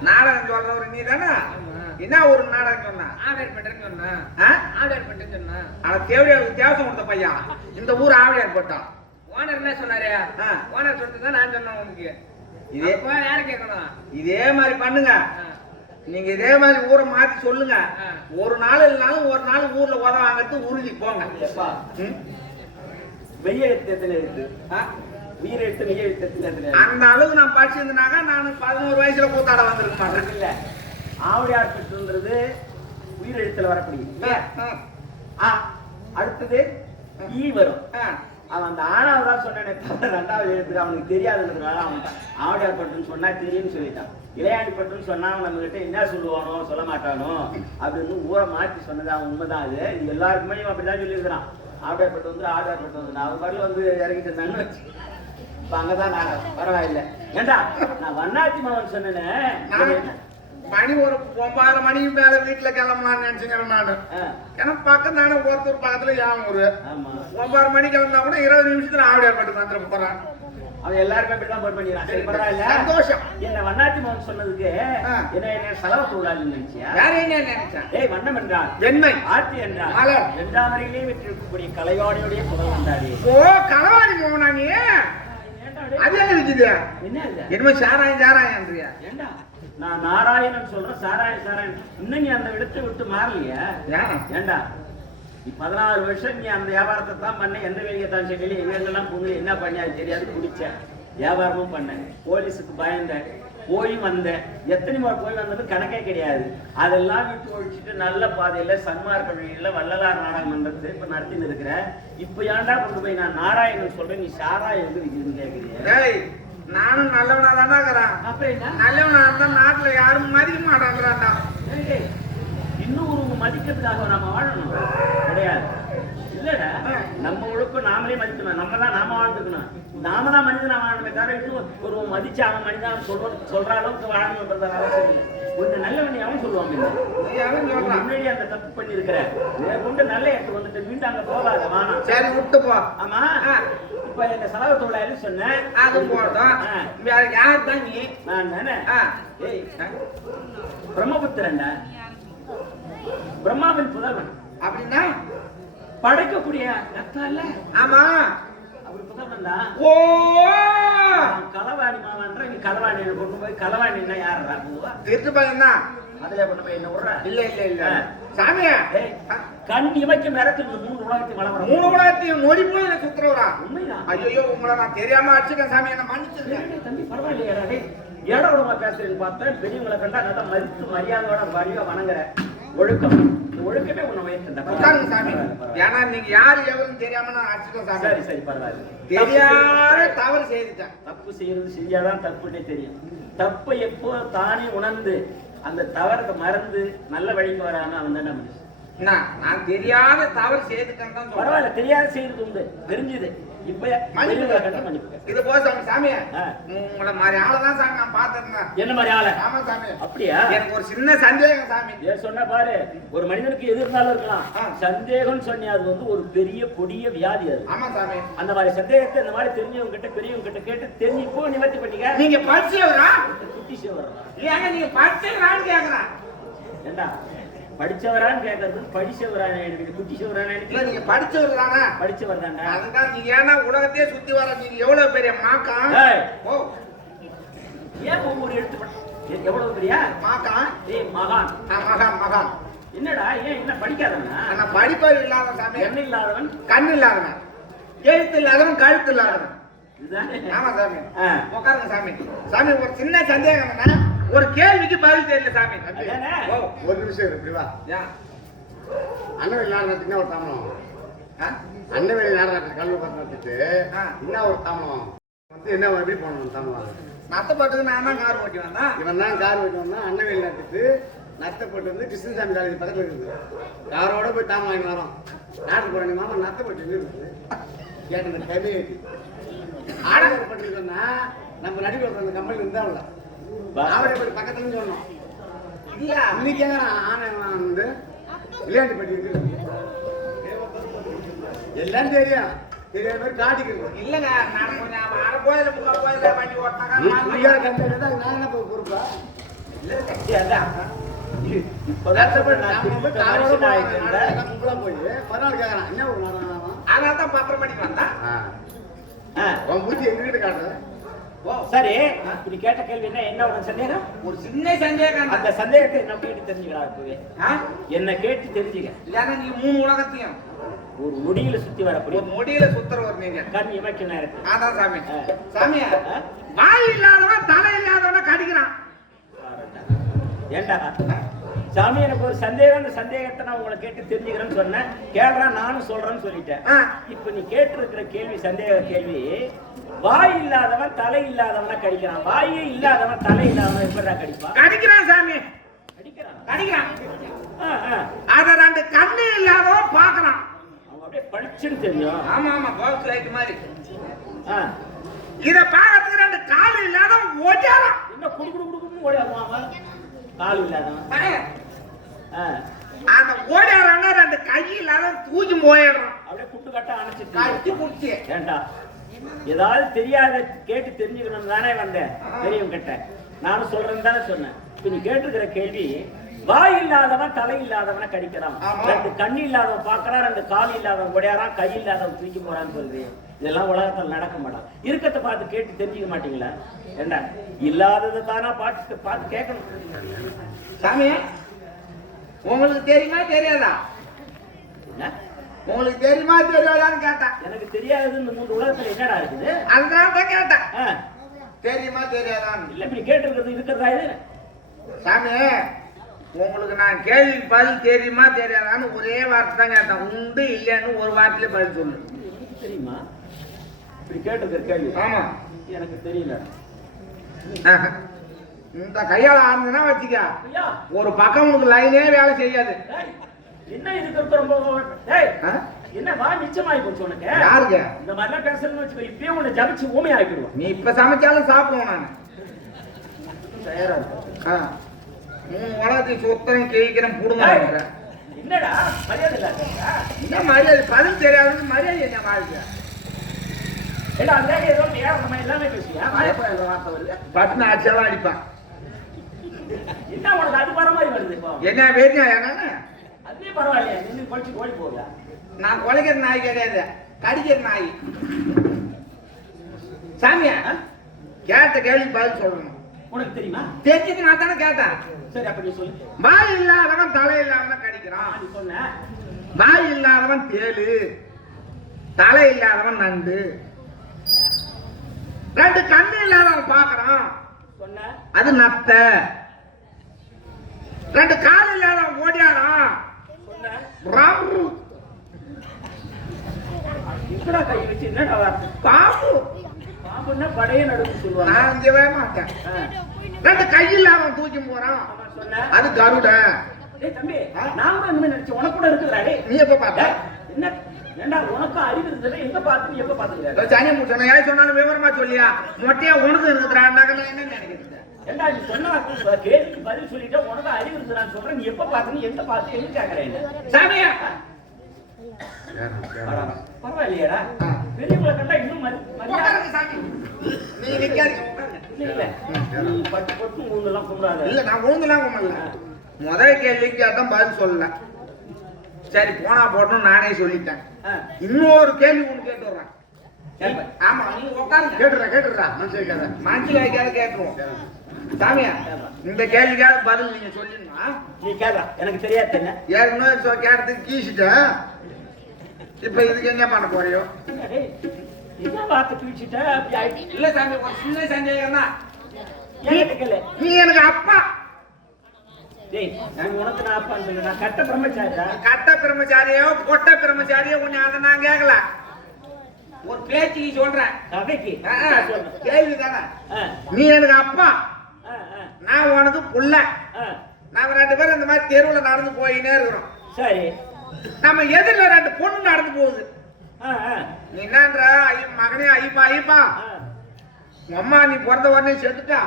நாடகம் சொல்றவர் நீ தானே என்ன ஒரு நாடகம் சொன்னா ஆவியார் பட்டேன்னு சொன்னா ஆவியார் பட்டேன்னு சொன்னா ஆனா தேவடியார் வித்தியாசம் கொடுத்த பையன் இந்த ஊர் ஆவியார் பட்டான் ஓனர் என்ன சொன்னாரு ஓனர் சொல்லிட்டு நான் சொன்னேன் உங்களுக்கு இதே யார கேட்கணும் இதே மாதிரி பண்ணுங்க நீங்க இதே மாதிரி ஊரை மாத்தி சொல்லுங்க ஒரு நாள் இல்லைனாலும் ஒரு நாள் ஊர்ல உதவ வாங்கிறது உறுதி போங்க மெய்ய எத்தனை இருக்கு உயிர் எடுத்து மெய்ய எடுத்து அந்த அளவுக்கு நான் படிச்சிருந்தேனாக்கா நான் 11 வயசுல கூத்தாட வந்திருக்க மாட்டேன் இல்ல ஆவடியார் பெற்றுன்றது உயிர் எழுத்துல வரக்கூடிய அடுத்தது ஈ வரும். அவன் அந்த ஆணாவது தான் சொன்னேன் தவிர 2வது எழுத்துக்கு அவனுக்கு தெரியாதுன்றதுனால அவன் ஆவடியார் பட்டுன்னு சொன்னா தெரியும்னு சொல்லிட்டான். இளையாண்டி பட்டுன்னு சொன்னா அவன் நம்ம கிட்ட என்ன சொல்லுவானோ சொல்ல மாட்டானோ அப்படின்னு ஊரை மாற்றி சொன்னது அவன் உண்மைதான். அது இது எல்லாருக்குமே அப்படிதான் சொல்லியிருக்கிறான். ஆவடியார் பட்டு வந்து ஆவடியார் பட்டு வந்து அவன் பாட்டில் வந்து இறங்கிட்டு இருந்தாங்கன்னு வச்சு இப்ப அங்கதான் நான் பரவாயில்ல. ஏண்டா நான் வண்ணாச்சி மாவன் சொன்னேன் மணி ஒரு 9 மணிக்கு மேல வீட்டுல கிளம்பலாம்னு நினைச்சுக்கிறேன் நானு. ஏன்னா பக்கம் தானே ஒருத்தர் பக்கத்துல யாவும் ஒரு 9 மணி கிளம்பினா கூட 20 நிமிஷத்துல ஆவடியார் பட்டு வந்துட்டு போறான். அவன் எல்லாருமே அப்படிதான் போய் பண்ணிடுறான். சரி பரவாயில்ல சந்தோஷம். என்ன வண்ணாச்சி மாவன் சொன்னதுக்கு என்ன செலவு தொழிலாளி நினைச்சியா? வேற என்ன நினைச்சேன்? ஏய் வண்ணம் என்றான் வெண்மை ஆட்சி என்றான் மலர் வெண்டாமரையிலே விட்டிருக்கக்கூடிய கலைவாணியுடைய புகழ் வந்தாடி. ஓ களவாடி போனா நீ அது என்ன விக்குது? என்ன என்னமோ சாராயன்றியா? ஏண்டா நான் நாராயணன் சொல்றேன் சாராயன் இன்னும் நீ அந்த இடத்தை விட்டு மாறலையா? ஏண்டா நீ 16 வருஷம் நீ அந்த வியாபாரத்தை தான் பண்ண எந்த வேலையை தான் செடியில எங்கெல்லாம் பொண்ணு என்ன பண்ணியாது தெரியாது குடிச்ச வியாபாரமும் பண்ணேன். போலீஸுக்கு பயந்தேன் போய் வந்தேன். எத்தனை முறை போய் வந்தது கணக்கே கிடையாது. அதெல்லாம் விட்டு ஒழிச்சுட்டு நல்ல பாதையில சன்மார்க்க வழியில வள்ளலார் நாடகம் மன்றத்தை இப்ப நடத்தின்னு இருக்கிற. இப்ப ஏன்டா கொண்டு போய் நான் நாராயணன் சொல்றேன் நீ சாராயம் வந்து விற்கிறதுன்னு கேட்கிறீங்க. நானும் நல்லவனா தானே இருக்கிறேன். அப்படின்னா நல்லவனா இருந்தா நாட்டுல யாரும் மதிக்க மாட்டாங்கிறான்டா. இன்னும் மதிக்கிறதுக்காக நம்ம வாழணும் கிடையாது இல்லடா. நம்ம ஒழுக்கம் நாமளே மதிக்கணும். நம்ம தான் நாம வாழ்ந்துக்கணும். நாம தான் மனிதனா வாழணுமே தவிர இன்னும் ஒரு மதிச்சு அவன் மனிதன் சொல்ற அளவுக்கு வாழணும்ன்றது அவசியம் இல்லை. கொஞ்சம் நல்லவனி அவன் சொல்லுவான் முன்னாடி அந்த தப்பு பண்ணி இருக்கிற கொண்டு நல்ல இடத்துக்கு வந்துட்டு மீண்டும் அங்க போகாத வானா. சரி விட்டு போ. ஆமா இப்ப இந்த செலவு தொழிலாளி சொன்னேன் அது போட்டோம். யார் தான் நீ? நான் தானே. ஏய் பிரம்மபுத்திரன்டா பிரம்மாவின் புதல்வன். அப்படின்னா படைக்கக்கூடிய ரத்தம் இல்ல? ஆமா அவர் புதல்வன் தான். ஓ களவாணி மாவன்ற நீ களவாணி கொண்டு போய் களவாணின்னா யாரா போவா? திருட்டு பையன் தான். அதுல கொண்டு போய் என்ன விடுற? இல்ல இல்ல இல்ல சாமியா கண் இமைக்கு நேரத்தில் 3 உலகத்தையும் வளவரம் 3 உலகத்தையும் நொடி போய் சுத்துறவரா? உண்மைதான். ஐயோ உங்களை நான் தெரியாம அடிச்சுட்டேன் சாமி, என்ன மன்னிச்சிருக்கேன். தம்பி பரவாயில்லையா? ஏடா உடம்பா பேசுறேன்னு பார்த்தேன். பெரியவங்களை கண்டா நல்லா மதித்து மரியாதையோட வழியா வணங்குற ஒழுக்கம். ஒழுக்கமே உன்னை வயசுங்க சாமி. ஏன்னா நீங்க யாரு எவருன்னு தெரியாம நான் அடிச்சுட்டேன் சாமி. சரி சரி பரவாயில்ல. தெரியாத தவறு செய்துட்டேன். தப்பு செய்யறது செஞ்சாதான் தப்புன்னே தெரியும். தப்பை எப்போ தானே உணர்ந்து அந்த தவறத்தை மறந்து நல்ல வழிக்கு வரான்னு அவன் தானே மனுஷன். நான் தெரியாத தவறு செய்துட்டேன் தான். பரவாயில்ல தெரியாத செய்யறது உண்டு தெரிஞ்சுது. இப்ப இது போல சாமி உங்களை மாதிரி ஆளதான் சாமி நான் பாத்துருந்தேன். என்ன மாதிரி ஆள? ஆமா சாமி. அப்படியா? எனக்கு ஒரு சின்ன சந்தேகம் சாமி. சொன்ன பாரு ஒரு மனிதனுக்கு எது இருந்தாலும் இருக்கலாம். சந்தேகம் சொன்ன அது வந்து ஒரு பெரிய கொடிய வியாதி அது. ஆமா சாமி. அந்த மாதிரி சந்தேகத்தை இந்த மாதிரி தெரிஞ்சவங்க கிட்ட பெரியவங்க கிட்ட கேட்டு தெரிஞ்சுப்போ நிவர்த்தி பண்ணிக்க. நீங்க படிச்சவரா? குட்டி சேவரா? ஏங்க நீங்க படிச்சவரான்னு கேக்குறேன். ஏண்டா படிச்சவரான்னு கேட்கறது படிச்சவரான குட்டி சேவரான? நீங்க படிச்சவர் தானே? படிச்சவர் தானே. அதுதான் நீங்க ஏன்னா உலகத்தையே சுத்தி வர நீங்க எவ்வளவு பெரிய மாக்கம். ஏன் ஒவ்வொரு எழுத்து எவ்வளவு பெரியா மாக்கான் ஏய் மகான் மகான் மகான். என்னடா ஏன் என்ன படிக்காதவனா ஆனா படிப்பறிவு இல்லாத சாமி, என்ன இல்லாதவன் கண்ணு இல்லாதவன், எழுத்து இல்லாதவன், கழுத்து இல்லாதவன். இதுதானே ஆமா சாமி. ஆ. உட்காருங்க சாமி. சாமி ஒரு சின்ன சந்தேகம் என்ன, ஒரு கேள்விக்கு பதில் தெரியல சாமி. அதானே? ஓ, ஒரு நிமிஷம் இரு, இப்படி வா. ஏன்? அன்னவேல் நாடகத்துக்கு என்ன ஒரு தாமலம்? ஆ? அன்னவேல் நாடகத்துக்கு கல்லூரி பத்து நடத்திட்டு ஆ. என்ன ஒரு தாமலம் வந்து என்ன எப்படி போனோம் தாமலம்? நத்தப்பட்டுக்கு நான் தான் கார் ஓட்டி வந்தேன். இவன் தான் கார் ஓட்டி வந்தான். அன்னவேல் நடத்திட்டு நத்தப்பட்டு வந்து கிருஷ்ணசாமி காலேஜ் பக்கத்தில் இருக்குது. காரோட போய் தாமலம் வாங்கி வரோம். நாட்டு போறாங்க மாமா நத்தப்பட்டு இருக்குது. கேட்டு கவி ஆடவர் பட்டு சொன்னா நம்ம நடிகர் அந்த கம்பெனி இருந்தாவில்ல ஆவடைப்பட்டி பக்கத்துல சொன்னோம். இல்ல இன்னைக்கு ஆனை வந்து விளையாட்டு பட்டி இருக்குது. எல்லாம் தெரியும். தெரியாத மாதிரி காட்டிக்கிறது. இல்லங்க, நான் கொஞ்சம் அரை கோயில முக்கா கோயில வண்டி ஓட்டினாக்கா புரியாத கம்பெனி தான் நான் என்ன பொறுப்பா? போய் மறுநாள் கேட்கறான் என்ன ஒரு நாடகம். அதனால தான் 10:30 மணிக்கு வந்தேன். உன் புத்தி எங்ககிட்ட காட்டுற? சரி இப்படி கேட்ட கேள்வி என்ன உனக்கு சந்தேகம்? ஒரு சின்ன சந்தேகம். அந்த சந்தேகத்தை என்ன கேட்டு தெரிஞ்சுக்கலாம். இப்பவே என்ன கேட்டு தெரிஞ்சுக்க. இல்லன்னா நீ 3 உலகத்தையும் ஒரு நொடியில சுத்தி வரக்கூடிய ஒரு முடியில சுத்துறவர் நீங்க. கண் இமைக்க நேரத்தில் அதான் சாமி. சாமியா, வாய் இல்லாதவன் தலை இல்லாதவன கடிக்கிறான். ஏண்டா சாமி எனக்கு ஒரு சந்தேகம், அந்த சந்தேகத்தை நான் உங்களை கேட்டு தெரிஞ்சுக்கிறேன்னு சொன்னேன். கேள்றான் நானும் சொல்றேன்னு சொல்லிட்டேன். இப்ப நீ கேட்டு இருக்கிற கேள்வி சந்தேக கேள்வி, வாய் இல்லாதவன் தலை இல்லாதவன கடிக்கிறான். வாயே இல்லாதவன் தலை இல்லாதவன் எப்படா கடிப்பான்? கடிக்கிறான் சாமி, கடிக்கிறான். கடிக்கிறான். அத 2 கண்ணு இல்லாதவன் பாக்குறான். அவங்க அப்படியே பளிச்சுன்னு தெரியும். ஆமா ஆமா, பாக்ஸ் லைட் மாதிரி. இத பாக்கிறதுக்கு 2 கால் இல்லாதவன் ஓடியாரான். என்ன குடு குடு குடுன்னு ஓடியாருவாங்க. கால் இல்லாதவன் அந்த ஓடியாரான்னா 2 கை இல்லாதவன் தூக்கி போயிடுறான். அப்படியே குட்டு கட்ட அணைச்சிட்டு கட்டி குடிச்சு. ஏண்டா ஏதாவது தெரியாத கேட்டு தெரிஞ்சுக்கணும் தானே வந்தேன். தெரியும் கிட்ட நானும் சொல்றேன்னு தானே சொன்னேன். இப்ப நீ கேட்டிருக்கிற கேள்வி, வாய் இல்லாதவன் தலை இல்லாதவனை கடிக்கிறான், 2 கண்ணு இல்லாதவன் பாக்குறான், 2 கால் இல்லாதவன் உடையாரான், கை இல்லாதவன் தூக்கி போறான்னு சொல்றீங்க. இதெல்லாம் உலகத்தில் நடக்க மாட்டான். இருக்கத்தை பார்த்து கேட்டு தெரிஞ்சுக்க மாட்டீங்களா? ஏண்டா இல்லாததை தானா பார்த்து கேட்கணும். சாமி, உங்களுக்கு தெரியுமா தெரியாதா? உங்களுக்கு தெரியுமா தெரியாதான்னு கேட்டேன். எனக்கு தெரியாதது இந்த 3 உலகத்துல என்னடா இருக்குது? அதனால தான் கேட்டேன். தெரியுமா தெரியாதான்னு. இல்ல இப்படி கேட்டிருக்கிறது இருக்கிறதா இது? சாமி, உங்களுக்கு நான் கேள்வி பதில் தெரியுமா தெரியாதான்னு ஒரே வார்த்தை தான் கேட்டேன். உண்டு இல்லைன்னு ஒரு வார்த்தையில பதில் சொல்லு. தெரியுமா? இப்படி கேட்டிருக்கிற கேள்வி. ஆமா, எனக்கு தெரியல. இந்த கையால ஆரம்பினா வச்சுக்க, ஐயா ஒரு பக்கம் உங்களுக்கு லைனே வேலை செய்யாது. என்ன இதுக்கு ரொம்ப என்ன வா நிச்சயமாயி போச்சு உனக்கு. யாருங்க இந்த மாதிரிலாம் பேசணும்னு வச்சுக்கோ, இப்பயே உன்னை ஜபிச்சு ஊமை ஆக்கிடுவோம். நீ இப்ப சமைச்சாலும் சாப்பிடுவோம். நான் தயாரா இருக்கும். 3 உலகத்தை சுத்தம் கேட்கிறேன் புடுங்க. என்னடா மரியாதை இல்லாத என்ன மரியாதை? பதில் தெரியாதுன்னு மரியாதை என்ன வாழ்க்கை? ஏடா அந்த ஏதோ நம்ம எல்லாமே பேசுவியா? வார்த்தை வருது. பட்டு ஆட்சியெல்லாம் அடிப்பான். என்ன உனக்கு அது வர மாதிரி வருது இப்போ? என்ன வேறியா என்னன்னு? அதுவே பரவாயில்லையா, நின்று குளிச்சு ஓடி போகுதா? நான் கொலைக்கிற நாய் கிடையாது, கடிக்கிற நாய். சாமியா, கேட்ட கேள்வி பதில் சொல்லணும். உனக்கு தெரியுமா? தெரிஞ்சுட்டு நான் தானே கேட்டேன். சரி அப்ப நீ சொல்லு. வாய் இல்லாதவன் தலை இல்லாதவன் கடிக்கிறான். நீ சொன்ன. வாய் இல்லாதவன் தேளு, தலை இல்லாதவன் நண்டு, 2 கண்ணு இல்லாதவன் பாக்குறான், சொன்ன. அது நத்த, 2 கால் இல்லாதவன் ஓடியாரான், சொன்ன. இப்படா கை வச்சு என்னடா வார்த்தை? பாம்பு. பாம்புன்னா படைய நடுவு சொல்லுவாங்க. நான் இங்கவே மாட்டேன். 2 கை இல்லாதவன் தூக்கி போறான், சொன்ன. அது கருட. ஏய் தம்பி, நான் கூட இனிமே நினைச்சேன் உனக்கு கூட இருக்குடா. நீ எப்ப பார்த்த? என்ன ஏண்டா உனக்கு அறிவு இருந்தது? எங்க பார்த்து எப்ப பாத்துக்கிற? சனி முச்சனை யாரும் சொன்னாலும் விவரமா சொல்லியா? மொட்டையா உனக்கு இருக்குறாண்டாக்க நான் என்ன நினைக்கிறேன்? ஏண்டா நீ சொன்ன கேள்விக்கு பதில் சொல்லிட்டு உனக்கு அறிவு இருந்ததுன்னு சொல்றேன். நீ எப்ப பாத்து எங்க பார்த்து எங்க கேக்குறேன்? சாமியா, பரவாயில்லையாடா, பெரியவங்களை கண்டா இன்னும் உட்காருங்க சாமி. நீ நிக்காதீங்க, உட்காருங்க. இல்ல நீ பட்டு பட்டு மூணுலாம் கும்பிடாத. இல்ல, நான் உழுந்துலாம் கும்பிடல. முதல் கேள்விக்கு அதான் பதில் சொல்லல. சரி போனா போட்டோம் நானே சொல்லிட்டேன். இன்னொரு கேள்வி ஒண்ணு கேட்டு வர்றேன். ஆமா நீ உட்காந்து கேட்டுறா மனசு வைக்காத. மனசு வைக்காத கேட்டுருவோம். சாமியா இந்த கேள்விக்காக பதில் நீங்க சொல்லிருந்தா நீ கேட்கா எனக்கு தெரியாது என்ன ஏற்கனவே கேட்டதுக்கு கீசிட்டேன். இப்ப இதுக்கு என்ன பண்ண போறியோ? இதான் பார்த்து கிழிச்சிட்ட அப்படி ஆயிடுச்சு. இல்ல சாமி ஒரு சின்ன சந்தேகம் தான். கேட்கல நீ எனக்கு அப்பா. டேய் நான் உனக்கு நான் அப்பா சொல்ல நான் கட்ட பிரம்மச்சாரிடா. கட்ட பிரம்மச்சாரியோ பொட்ட பிரம்மச்சாரியோ கொஞ்சம் அதை நான் கேட்கல. ஒரு பேச்சுக்கு சொல்றேன். கதைக்கு கேள்வி தானே. நீ எனக்கு அப்பா, நான் உனக்கு புள்ள. நாம 2 பேரும் இந்த மாதிரி தெருவுல நடந்து போயினே இருக்கிறோம். சரி நம்ம எதிரில 2 பொண்ணு நடந்து போகுது. நீ என்னன்ற மகனே ஐப்பா ஐப்பா அம்மா நீ பிறந்த உடனே செத்துட்டா,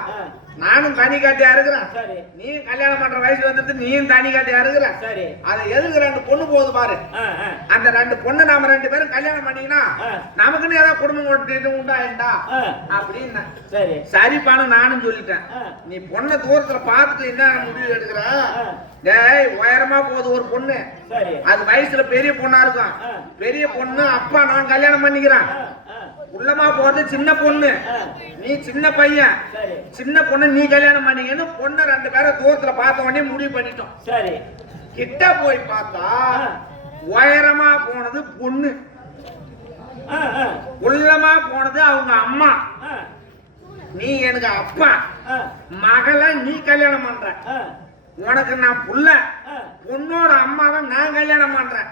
நானும் தனி காட்டியா இருக்கிறேன். சரி நீ கல்யாணம் பண்ற வயசு வந்துட்டு நீயும் தனி காட்டியா இருக்கிற. சரி அதை எதுக்கு 2 பொண்ணு போகுது பாரு. அந்த 2 பொண்ணு நாம 2 பேரும் கல்யாணம் பண்ணீங்கன்னா நமக்குன்னு ஏதாவது குடும்பம் ஓட்டு உண்டாயிண்டா அப்படின்னா சரி சரிப்பான நானும் சொல்லிட்டேன். நீ பொண்ணை தூரத்துல பார்த்துட்டு என்ன முடிவு எடுக்கிற? டேய் உயரமா போகுது ஒரு பொண்ணு, சரி அது வயசுல பெரிய பொண்ணா இருக்கும். பெரிய பொண்ணு அப்பா நான் கல்யாணம் பண்ணிக்கிறேன். உள்ளமா போறது சின்ன பொண்ணு, நீ சின்ன பையன். சின்ன பொண்ணு நீ கல்யாணம் பண்ணீங்கன்னு பொண்ணை 2 பேரை தூரத்துல பார்த்த உடனே முடிவு பண்ணிட்டோம். சரி கிட்ட போய் பார்த்தா உயரமா போனது பொண்ணு, உள்ளமா போனது அவங்க அம்மா. நீ எனக்கு அப்பா, மகளை நீ கல்யாணம் பண்ற. உனக்கு நான் புள்ள, பொண்ணோட அம்மாவை நான் கல்யாணம் பண்றேன்.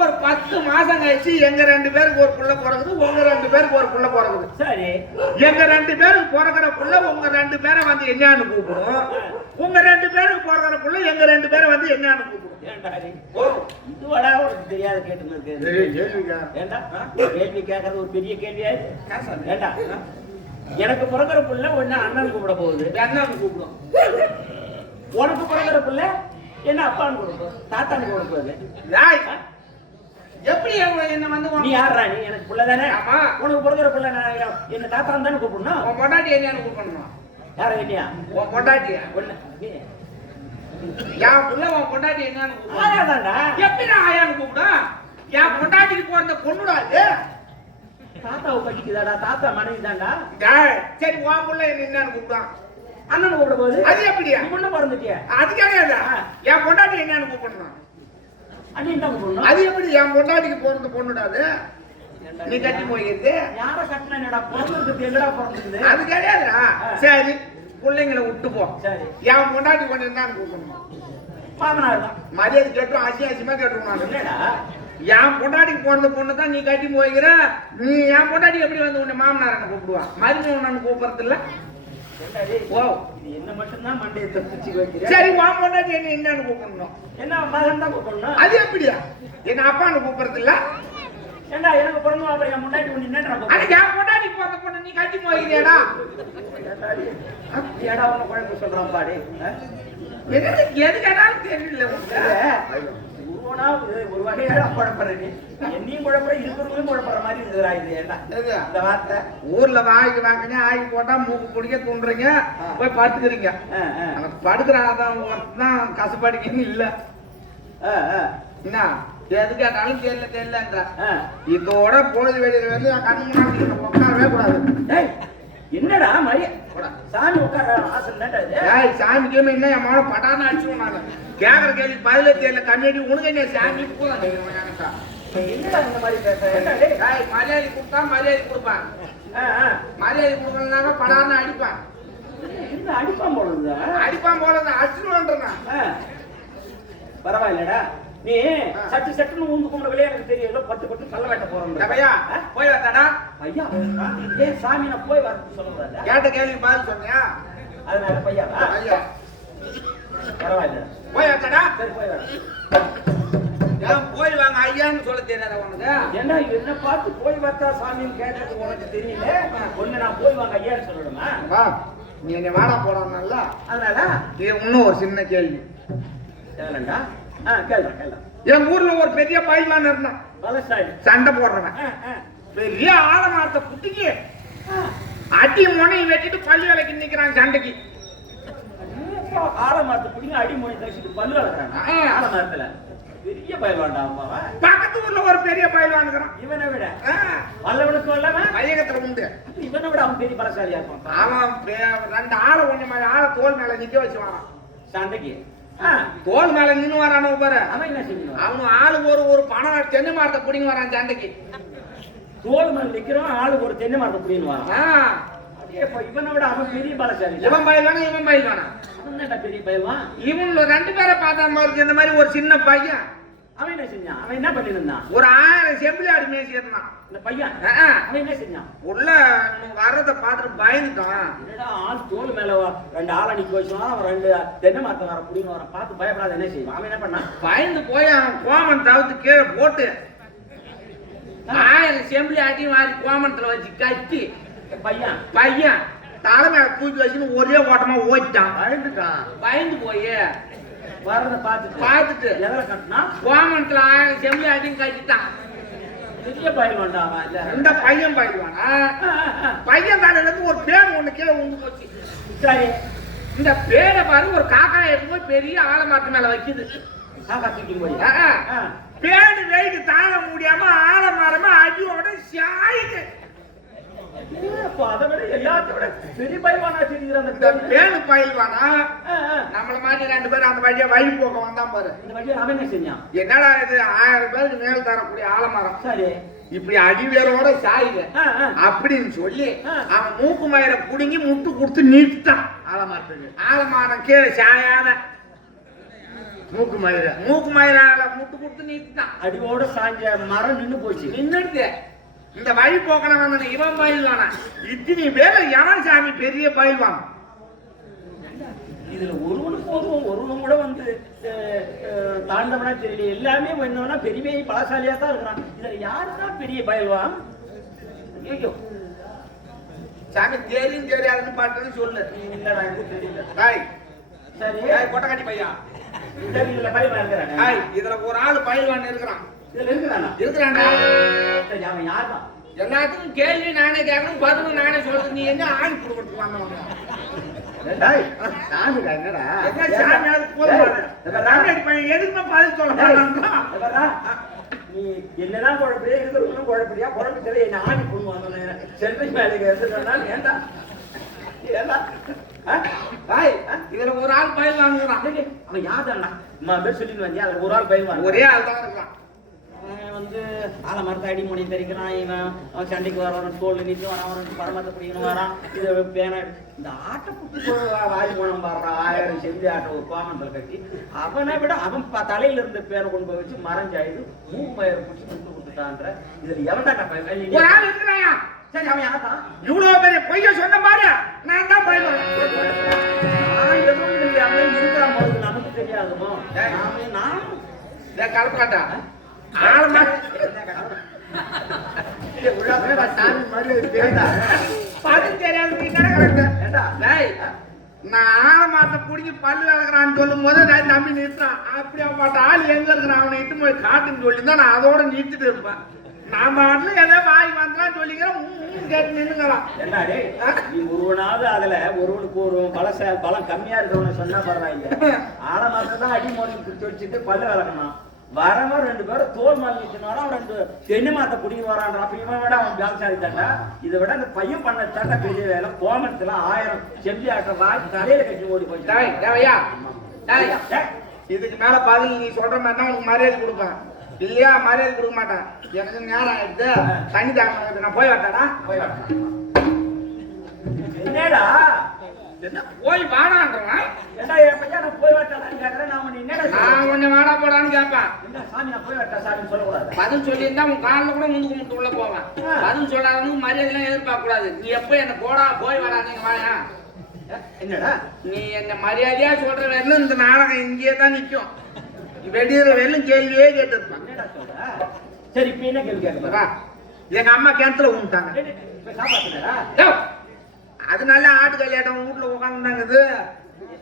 ஒரு 10 மாசம் கழிச்சு எங்க 2 பேருக்கு ஒரு புள்ள பிறகுது, உங்க 2 பேருக்கு ஒரு புள்ள பிறகுது. சரி எங்க 2 பேருக்கு பிறகுற புள்ள உங்க 2 பேரை வந்து என்னன்னு கூப்பிடும், உங்க 2 பேருக்கு பிறகுற புள்ள எங்க 2 பேரை வந்து என்னன்னு கூப்பிடும். இதுவடா உனக்கு தெரியாத கேட்டு ஏண்டா கேள்வி கேட்கறது ஒரு பெரிய கேள்வியா ஏண்டா? எனக்கு பிறகுற புள்ள ஒன்னு அண்ணன் கூப்பிட போகுது, என்னன்னு கூப்பிடும். உனக்கு பிறகுற புள்ள என்ன அப்பான்னு கொடுப்போம், தாத்தான்னு கொடுப்பது. எப்படி என்ன வந்து நீ யாரா? நீ எனக்கு புள்ள தானே? ஆமா. உனக்கு பிறகுற புள்ள நான் என்ன தாத்தான்னு தானே கூப்பிடணும். உன் பொண்டாட்டி என்னன்னு கூப்பிடணும். யார என்னையா? உன் பொண்டாட்டியா? ஒண்ணு என் புள்ள உன் பொண்டாட்டி என்னன்னு கூப்பிடும். ஆயாதான்டா. எப்படி நான் ஆயான்னு கூப்பிடும்? என் பொண்டாட்டிக்கு போறத பொண்ணுடா இது. தாத்தாவை கட்டிக்குதாடா, தாத்தா மனைவி தான்டா. சரி உன் புள்ள என்னன்னு கூப்பிடும். அண்ணன் கூப்பிட போகுது. அது எப்படியா? நீ முன்ன பிறந்துட்டியா? அது கிடையாது. என் பொண்டாட்டி என்னன்னு கூப்பிடணும். அண்ணன் தான் கூப்பிடணும். அது எப்படி என் பொண்டாட்டிக்கு போறது பொண்ணுடாது? நீ கட்டி போயிருக்கு. யார கட்டினா என்னடா பிறந்திருக்கு? எங்கடா பிறந்திருக்குது? அது கிடையாதுடா. சரி பிள்ளைங்களை விட்டு போ. சரி என் பொண்டாட்டி கொண்டு என்னன்னு கூப்பிடணும். மாமனார் தான். மரியாதை கேட்டும் அசியமா கேட்டுருவாங்க. என்னடா என் பொண்டாட்டிக்கு போனது பொண்ணு தான் நீ கட்டி போய்க்கிற. நீ என் பொண்டாட்டி எப்படி வந்து உன்னை மாமனாரன்னு கூப்பிடுவான், மருமகன் கூப்பிடுறது இல்ல. ஓ இது என்ன மட்டும்தான் மண்டையை தப்பிச்சு வைக்கிறேன். சரி உன் பொண்டாட்டி என்ன என்னன்னு கூப்பிடணும். என்ன மகன் தான் கூப்பிடணும். அது எப்படியா? என்ன அப்பான்னு கூப்பிடுறது இல்ல. ஏண்டா எனக்கு பிறந்தோம் அப்புறம் என் முன்னாடி ஒண்ணு என்னடா அது என் பொண்டாட்டி போன பொண்ணு நீ கட்டி போய்க்கிறியாடா? ஏடா உன்னை குழந்தை சொல்றான் பாடி. எது கேட்டாலும் தெரியல. உருவனா ஒரு வகையான குழப்பறீங்க, என்னையும் குழப்பற இருக்கிறவங்களும் குழப்பற மாதிரி இருக்குறா. இது ஏண்டா இந்த வார்த்தை? ஊர்ல வாங்கி வாங்கினே ஆகி போட்டா மூக்கு பிடிக்க தூண்டுறீங்க, போய் படுத்துக்கிறீங்க. படுக்கிறான் தான் கசப்பாடிக்கன்னு இல்ல. என்ன எது கேட்டாலும் தெரியல தெரியலன்ற இதோட பொழுது வெளியில வந்து கண்ணு முன்னாடி உட்காரவே கூடாது. என்னடா மரிய சாமி உட்கார ஆசை சாமிக்கு என்ன என் மகனை பட்டான்னு அடிச்சுவோம். நான் கேக்குற கேள்வி பதிலே தெரியல. கண்ணாடி உனக்கு என்ன சாமி என்னடா இந்த மாதிரி மரியாதை கொடுத்தா மரியாதை கொடுப்பான், மரியாதை கொடுக்கலனாக்க படான்னு அடிப்பான். அடிப்பான் போடுறது அடிப்பான் போடுறது அடிச்சுடுவான்றா. பரவாயில்லடா. நீ சட்டு சட்டுன்னு ஊந்து கும்பிடவில்லை எனக்கு தெரியல. 10 பட்டு கல்ல வெட்ட போறோம். ஐயா போய் வரட்டாடா. ஐயா ஏன் சாமி நான் போய் வரேன்னு சொல்லுறேன். கேட்ட கேள்வி பதில் சொன்னியா? அதனால பையா ஐயா பரவாயில்ல போய் வரட்டாடா. சரி போய் வரேன். ஏன் போய் வாங்க ஐயான்னு சொல்ல தெரியாத உனக்கு? ஏன்னா என்ன பார்த்து போய் வரட்டா சாமின்னு கேட்டது உனக்கு தெரியல. ஒண்ணு நான் போய் வாங்க ஐயான்னு சொல்லணுமா? வா நீ என்ன வாடா போடாமல்ல. அதனால இது இன்னும் ஒரு சின்ன கேள்வி கேளுண்டா. கேள்றேன் கேள்றேன். என் ஊர்ல ஒரு பெரிய பையன் இருந்தான், சண்டை போடுறவன். பெரிய ஆலமரத்தை குட்டிக்கு அடி முனையை வெட்டிட்டு பள்ளி வேலைக்கு நிக்கிறான் சண்டைக்கு. ஆலமரத்தை பிடிங்க அடி மொழி தச்சுட்டு பல்லு வளர்க்குறாங்க ஆலமரத்துல. பெரிய பயில்வான்டா அப்பாவா. பக்கத்து ஊர்ல ஒரு பெரிய பயில்வானுக்குறான். இவனை விட வல்லவனுக்கு வல்லவன் ஐயகத்துல உண்டு. இவனை விட அவன் பெரிய பலசாலியா இருப்பான். அவன் ரெண்டு ஆளை ஒண்ணு மாதிரி ஆளை தோல் மேல நிக்க வச்சு வரான் சண்டைக்கு. தோல் மேல நின்னு வரானு பாரு. அவன் என்ன செய்யணும்? அவனு ஆளுக்கு ஒரு பணம் தென்னை மரத்தை பிடிங்க வரான் சண்டைக்கு. தோல் மேல நிக்கிறோம், ஆளுக்கு ஒரு தென்னை மரத்தை பிடின்னு வரான். இவனை விட அவன் பெரிய பலசாலி. இவன் பயில்வானா இவன் பயில்வானா? அவன் என்ன பெரிய பயில்வான்? இவங்க ரெண்டு பேரை பார்த்தா மாதிரி இந்த மாதிரி ஒரு சின்ன பையன். அவன் என்ன செஞ்சான்? அவன் என்ன பண்ணிருந்தான்? ஒரு 1000 செம்பிளி ஆடு மேய்ச்சி இருந்தான் இந்த பையன். அவன் என்ன செஞ்சான்? உள்ள வர்றதை பார்த்துட்டு பயந்துட்டான். ஆள் தோல் மேல ரெண்டு ஆளை நிக்க வச்சுவான், அவன் ரெண்டு தென்னை மரத்தை வர புடின்னு வர பார்த்து பயப்படாத என்ன செய்வான்? அவன் என்ன பண்ணான்? பயந்து போய் அவன் கோமன் தவிர்த்து கீழே போட்டு 1000 செம்பிளி ஆட்டி வாரி கோமனத்துல வச்சு கட்டி பையன் தலை மேல தூக்கி வச்சுன்னு ஒரே ஓட்டமா ஓடிட்டான். பயந்து போய் வரத பார்த்துட்டு எதில் கட்டினா கோமனத்துல 1000 செம்பிளி ஆட்டியும் கட்டிட்டான். பெரிய பயில்வான்டா அவன். இந்த பையன் பயில்வானா? பையன் தலையில இருந்து ஒரு பேன் ஒண்ணு கீழே உண்டு போச்சு. சரி, இந்த பேரை பாரு ஒரு காக்கா எடுத்து போய் பெரிய ஆலமரத்து மேல வைக்குது. காக்கா தூக்கி போய் பேடு வெயிட்டு தாங்க முடியாம ஆலமரமா அடியோட சாயுது. அதை விட எல்லாத்தையும் விட பெரிய பயில்வானா தெரியுற அந்த பேனு பயில்வானா? நம்மள மாதிரி ரெண்டு பேரும் அந்த வழியா வழி போக வந்தான் பாரு. இந்த வழியா அவன் என்ன செஞ்சான்? என்னடா இது 1000 பேருக்கு மேல் தரக்கூடிய ஆலமரம் சரி இப்படி அடிவேரோட சாயுது அப்படின்னு சொல்லி அவன் மூக்கு மயிரை புடுங்கி முட்டு கொடுத்து நீட்டான். ஆலமரம் கீழே சாயாத மூக்கு மயிரால முட்டு கொடுத்து நீட்டான். அடிவோட சாஞ்ச மரம் நின்னு போச்சு. நின்னுடுது. இந்த வழி போக்கன வந்த இவன் பயில்வானா? இத்தனை பேர் எவன் சாமி பெரிய பயில்வான்? இதுல ஒருவனும் கூட வந்து தாண்டவனா தெரியல. எல்லாமே என்னன்னா பெரிய பலசாலியா தான் இருக்கிறான். இதுல யாருதான் பெரிய பயில்வான்? ஐயோ சாமி தெரியும் தெரியாதுன்னு பாட்டுன்னு சொல்லு. இல்லடா எனக்கு தெரியல. சரி கொட்டக்காட்டி பையா இதுல பயில்வான் இருக்கிறான். இதுல ஒரு ஆள் பயில்வான் இருக்கிறான். இதுல இருக்கிறான்டா. சரி அவன் யாருதான்? எல்லாத்துக்கும் கேள்வி நானே கேட்கணும், பதிலும் நானே சொல்றது. நீ என்ன ஆணி கொடுத்து வந்தவங்க? எதுக்குமே பதில் சொல்ல நீ என்னதான் குழப்படியா இருக்கிறவங்களும் குழப்படியா குழம்பு தெரியல. என்ன ஆணி கொண்டு வந்தோம் செல்வி வேலைக்கு எடுத்துட்டா ஏண்டா இதுல ஒரு ஆள் பயில் வாங்குறான். அவன் யாருதான் பேர் சொல்லிட்டு வந்தியா? அதுல ஒரு ஆள் பயில் ஒரே ஆள் தான் இருக்கான். வந்து ஆளை மரத்தை அடி மொழி தெரிக்கிறான். அவன் சண்டைக்கு வரான், தோல் நின்று வரான், பரமத்தை பிடிக்கணும் வரான். இதை பேன இந்த ஆட்டை புட்டு வாய் போனம் பாடுறான். 1000 செஞ்சு ஆட்டை ஒரு கோமண்டல் கட்டி அவனை விட அவன் தலையில இருந்த பேனை கொண்டு போய் வச்சு மறைஞ்சாயுது. மூக்கு பயிரை பிடிச்சி முட்டு கொடுத்துட்டான்ற. இதுல எவன்தான் ஒரு ஆள் இருக்கிறாயா? சரி அவன் யார்தான்? இவ்வளவு பெரிய பொய்ய சொன்ன பாரு. நான் தான் பயில் நான் எதுவும் இல்லை. அவன் இருக்கிறான் போது நமக்கு தெரியாதுமோ? நான் கலப்பாட்டா நான் ஆலமரத்தை பிடிச்சி பல்லு விளக்குறான்னு சொல்லும் போது நான் தம்பி நிறுத்துறான். அப்படி அவன் ஆள் எங்க இருக்கிறான் அவனை இட்டு போய் காட்டுன்னு சொல்லியிருந்தா நான் அதோட நிறுத்திட்டு இருப்பேன். நான் பாட்டுல ஏதோ வாய் வந்தான் சொல்லிக்கிறேன் கேட்டு நின்னுங்கிறான். நீ ஒருவனாவது அதுல ஒருவனுக்கு ஒரு பலம் கம்மியா இருக்கிறவன சொன்னா பரவாயில்ல. ஆலமரத்தை தான் அடி மோடி பிடிச்சி வச்சுட்டு பல்லு விளக்கணும். வரவன் 2 பேரும் தோல் மாலிச்சுனாலும் 2 தென்னை மாத்த குடிக்க வரான். அப்ப இவன் விட அவன் வியாசாரி தாண்டா. இதை விட அந்த பையன் பண்ண தாண்டா பெரிய வேலை. கோமத்துல 1000 செம்பி ஆட்ட வாங்கி தலையில கட்டி ஓடி போயிட்டான். இதுக்கு மேல பதில் நீ சொல்ற மாதிரி உனக்கு மரியாதை கொடுப்பேன். இல்லையா மரியாதை கொடுக்க மாட்டேன். எனக்கு நேரம் ஆயிடுது. தண்ணி தாங்க நான் போய் வரட்டாடா. போய் வரட்டேன். என்னடா போய் வாடான்றவன் ஏண்டா என் பையன் நான் போய் வரட்டான்னு கேட்கறேன். நான் என்னடா நான் கொஞ்சம் வாடா போடான்னு கேட்பேன். என்ன சாமி நான் போய் வரட்டா சாமின்னு சொல்லக்கூடாது. பதில் சொல்லியிருந்தா உன் காலில் கூட முந்துக்கு முட்டு உள்ள போவேன். பதில் சொல்லாதவனுக்கு மரியாதைலாம் எதிர்பார்க்க கூடாது. நீ எப்ப என்ன போடா போய் வாடா நீங்க வாயா. என்னடா நீ என்ன மரியாதையா சொல்ற வரலும் இந்த நாடகம் இங்கேயே தான் நிற்கும். வெடிகிற வரலும் கேள்வியே கேட்டுருப்பான். என்னடா சொல்ற? சரி இப்ப என்ன கேள்வி கேட்கறா? எங்க அம்மா கிணத்துல ஊட்டாங்க. சாப்பாட்டுடா அது நல்ல ஆட்டு கல்யாட்டம் வீட்டுல உட்காந்துருந்தாங்க.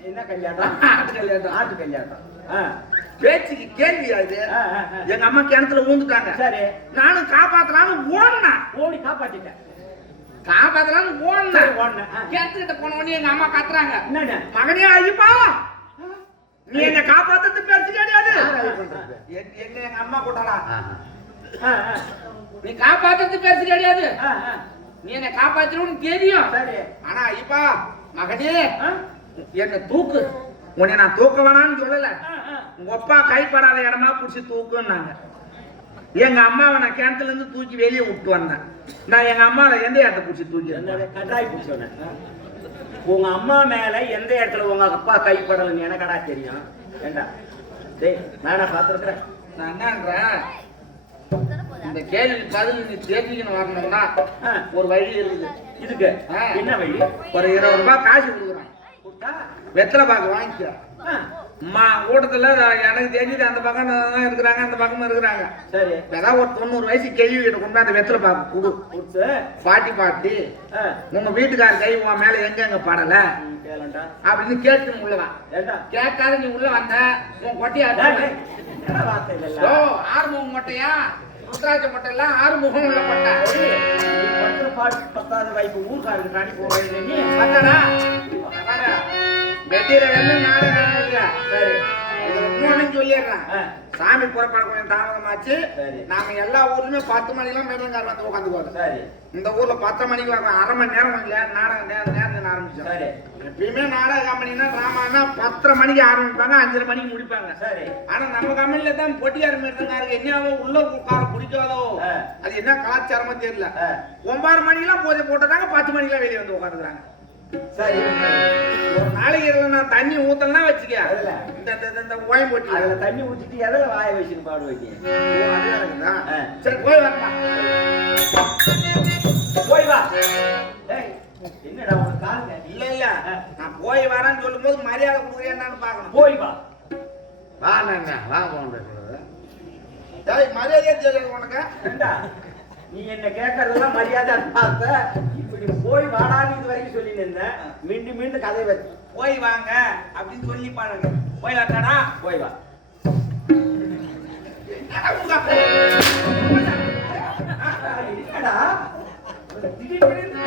என்ன கல்யாணம்? ஆட்டு கல்யாட்டம். ஆட்டு கல்யாணம் பேச்சுக்கு கேள்வி அது. எங்க அம்மா கிணத்துல ஊந்துட்டாங்க. சரி நானும் காப்பாத்தலான்னு ஓடினேன். ஓடி காப்பாத்திட்டேன். காப்பாத்தலான்னு ஓடினேன். கிணத்துக்கிட்ட போன உடனே எங்க அம்மா கத்துறாங்க. என்னன்னு? மகனே ஐயப்பா நீ என்ன காப்பாத்துறது பெருசு கிடையாது. யார் அது பண்றது? என்ன எங்க அம்மா கூட்டாளா? ஆ, ஆ. நீ காப்பாத்துறது பெருசு கிடையாது. ஆ, ஆ. நீ என்ன காப்பாத்திருன்னு தெரியும். சரி. ஆனா இப்ப மகனே ஆ? என்ன தூக்கு. உன்னை நான் தூக்க வேணாம்னு சொல்லல. ஆ, ஆ. உங்க அப்பா கைப்படாத இடமா புடிச்சு தூக்குன்னாங்க. எங்க அம்மாவை நான் கிணத்துல இருந்து தூக்கி வெளியே விட்டு வந்தேன். நான் எங்க அம்மாவை எந்த இடத்த புடிச்சு தூக்கி என்னது கட்டாய் பூச்சோன்னு உங்க அம்மா மேல எந்த இடத்துல உங்க அப்பா கைப்படலன்னு எனக்கடா தெரியும். ஏண்டா டேய் நானா பாத்துருக்கிறேன். நான் என்னன்றேன், இந்த கேள்வி பதில் நீ தெரிஞ்சுக்கணும் வரணும்னா ஆ. ஒரு வழி இருக்குது. இதுக்கு ஆ. என்ன வழி? ஒரு 20 ரூபாய் காசு கொடுக்குறான். கொடுத்தா? வெத்தலை பாக்கு வாங்கிக்க. ஆ. அம்மா கூட்டத்துல எனக்கு தெரிஞ்சது அந்த பக்கம் தான் இருக்கிறாங்க, அந்த பக்கமும் இருக்கிறாங்க. சரி. ஏதாவது ஒரு 90 வயசு கேள்வி கிட்ட கொண்டு அந்த வெத்தலை பாக்கு கொடு. கொடுத்து பாட்டி ஆ. உங்க வீட்டுக்கார கை உன் மேல எங்க படல கேளண்டா. அப்படின்னு கேட்டு உள்ளதான். ஏண்டா கேட்காத நீ உள்ள வந்த உன் கொட்டையா என்ன வார்த்தை இல்ல ஆறுமுகம் மொட்டையா ருத்ராட்ச மொட்டை எல்லாம் ஆறுமுகம் உள்ள மொட்டை. நீ படுத்துற பாட்டு பத்தாவது வைப்பு ஊர்காருக்கு காணி போறேன் நீ பார்த்தடா வெட்டியில வெள்ளம் நாடகம் சரி. இன்னொன்னு சொல்லிடுறேன். ஆ. சாமி புறப்பாடு கொஞ்சம் தாமதமாச்சு. சரி. நாம எல்லா ஊர்லயுமே 10 மணிக்கெல்லாம் மேடங்கார் வந்து உட்காந்துக்குவாங்க. சரி. இந்த ஊர்ல 10 மணிக்கு அரை மணி நேரம் கொஞ்சம் நாடகம் நேரம் ஆரம்பிச்சோம். சரி. எப்பயுமே நாடக கம்பெனினா டிராமானா 10:30 மணிக்கு ஆரம்பிப்பாங்க, 5:30 மணிக்கு முடிப்பாங்க. சரி. ஆனா நம்ம கம்பெனில தான் பொட்டியார் மேடங்காருக்கு என்னவோ உள்ள உட்கார பிடிக்காதோ ஆ. அது என்ன கலாச்சாரமோ தெரியல. ஆ. 9 மணிக்கெல்லாம் பூஜை போட்டுறாங்க, 10 மணிக்கெல்லாம் வெளியே வந்து உட்காந்துக்கிறாங்க. சரி. ஒரு நாளைக்கு இதுல நான் தண்ணி ஊத்தலாம் வச்சுக்க. அதுல? இந்த ஓயம் போட்டி அதுல தண்ணி ஊத்திட்டு எதுல வாய வச்சுன்னு பாடு வைக்க ஆ. சரி போய் வரலாம். போய் வா. டேய் என்னடா உனக்கு கால் இல்ல நான் போய் வரேன்னு சொல்லும் போது மரியாதை கொடுக்குறியான்னு பாக்கணும். போய் வா. வா என்ன வா போன்றது. டேய் மரியாதையே தெரியாது உனக்கு. ஏண்டா நீ என்ன கேட்கறதெல்லாம் மரியாதை பார்த்த இப்படி போய் வாடான்னு இது வரைக்கும் சொல்லி நின்றேன். மீண்டும் மீண்டும் கதை வச்சு போய் வாங்க அப்படின்னு சொல்லி பாருங்க. போய் வரட்டாடா. போய் வா. என்னடா திடீர்னு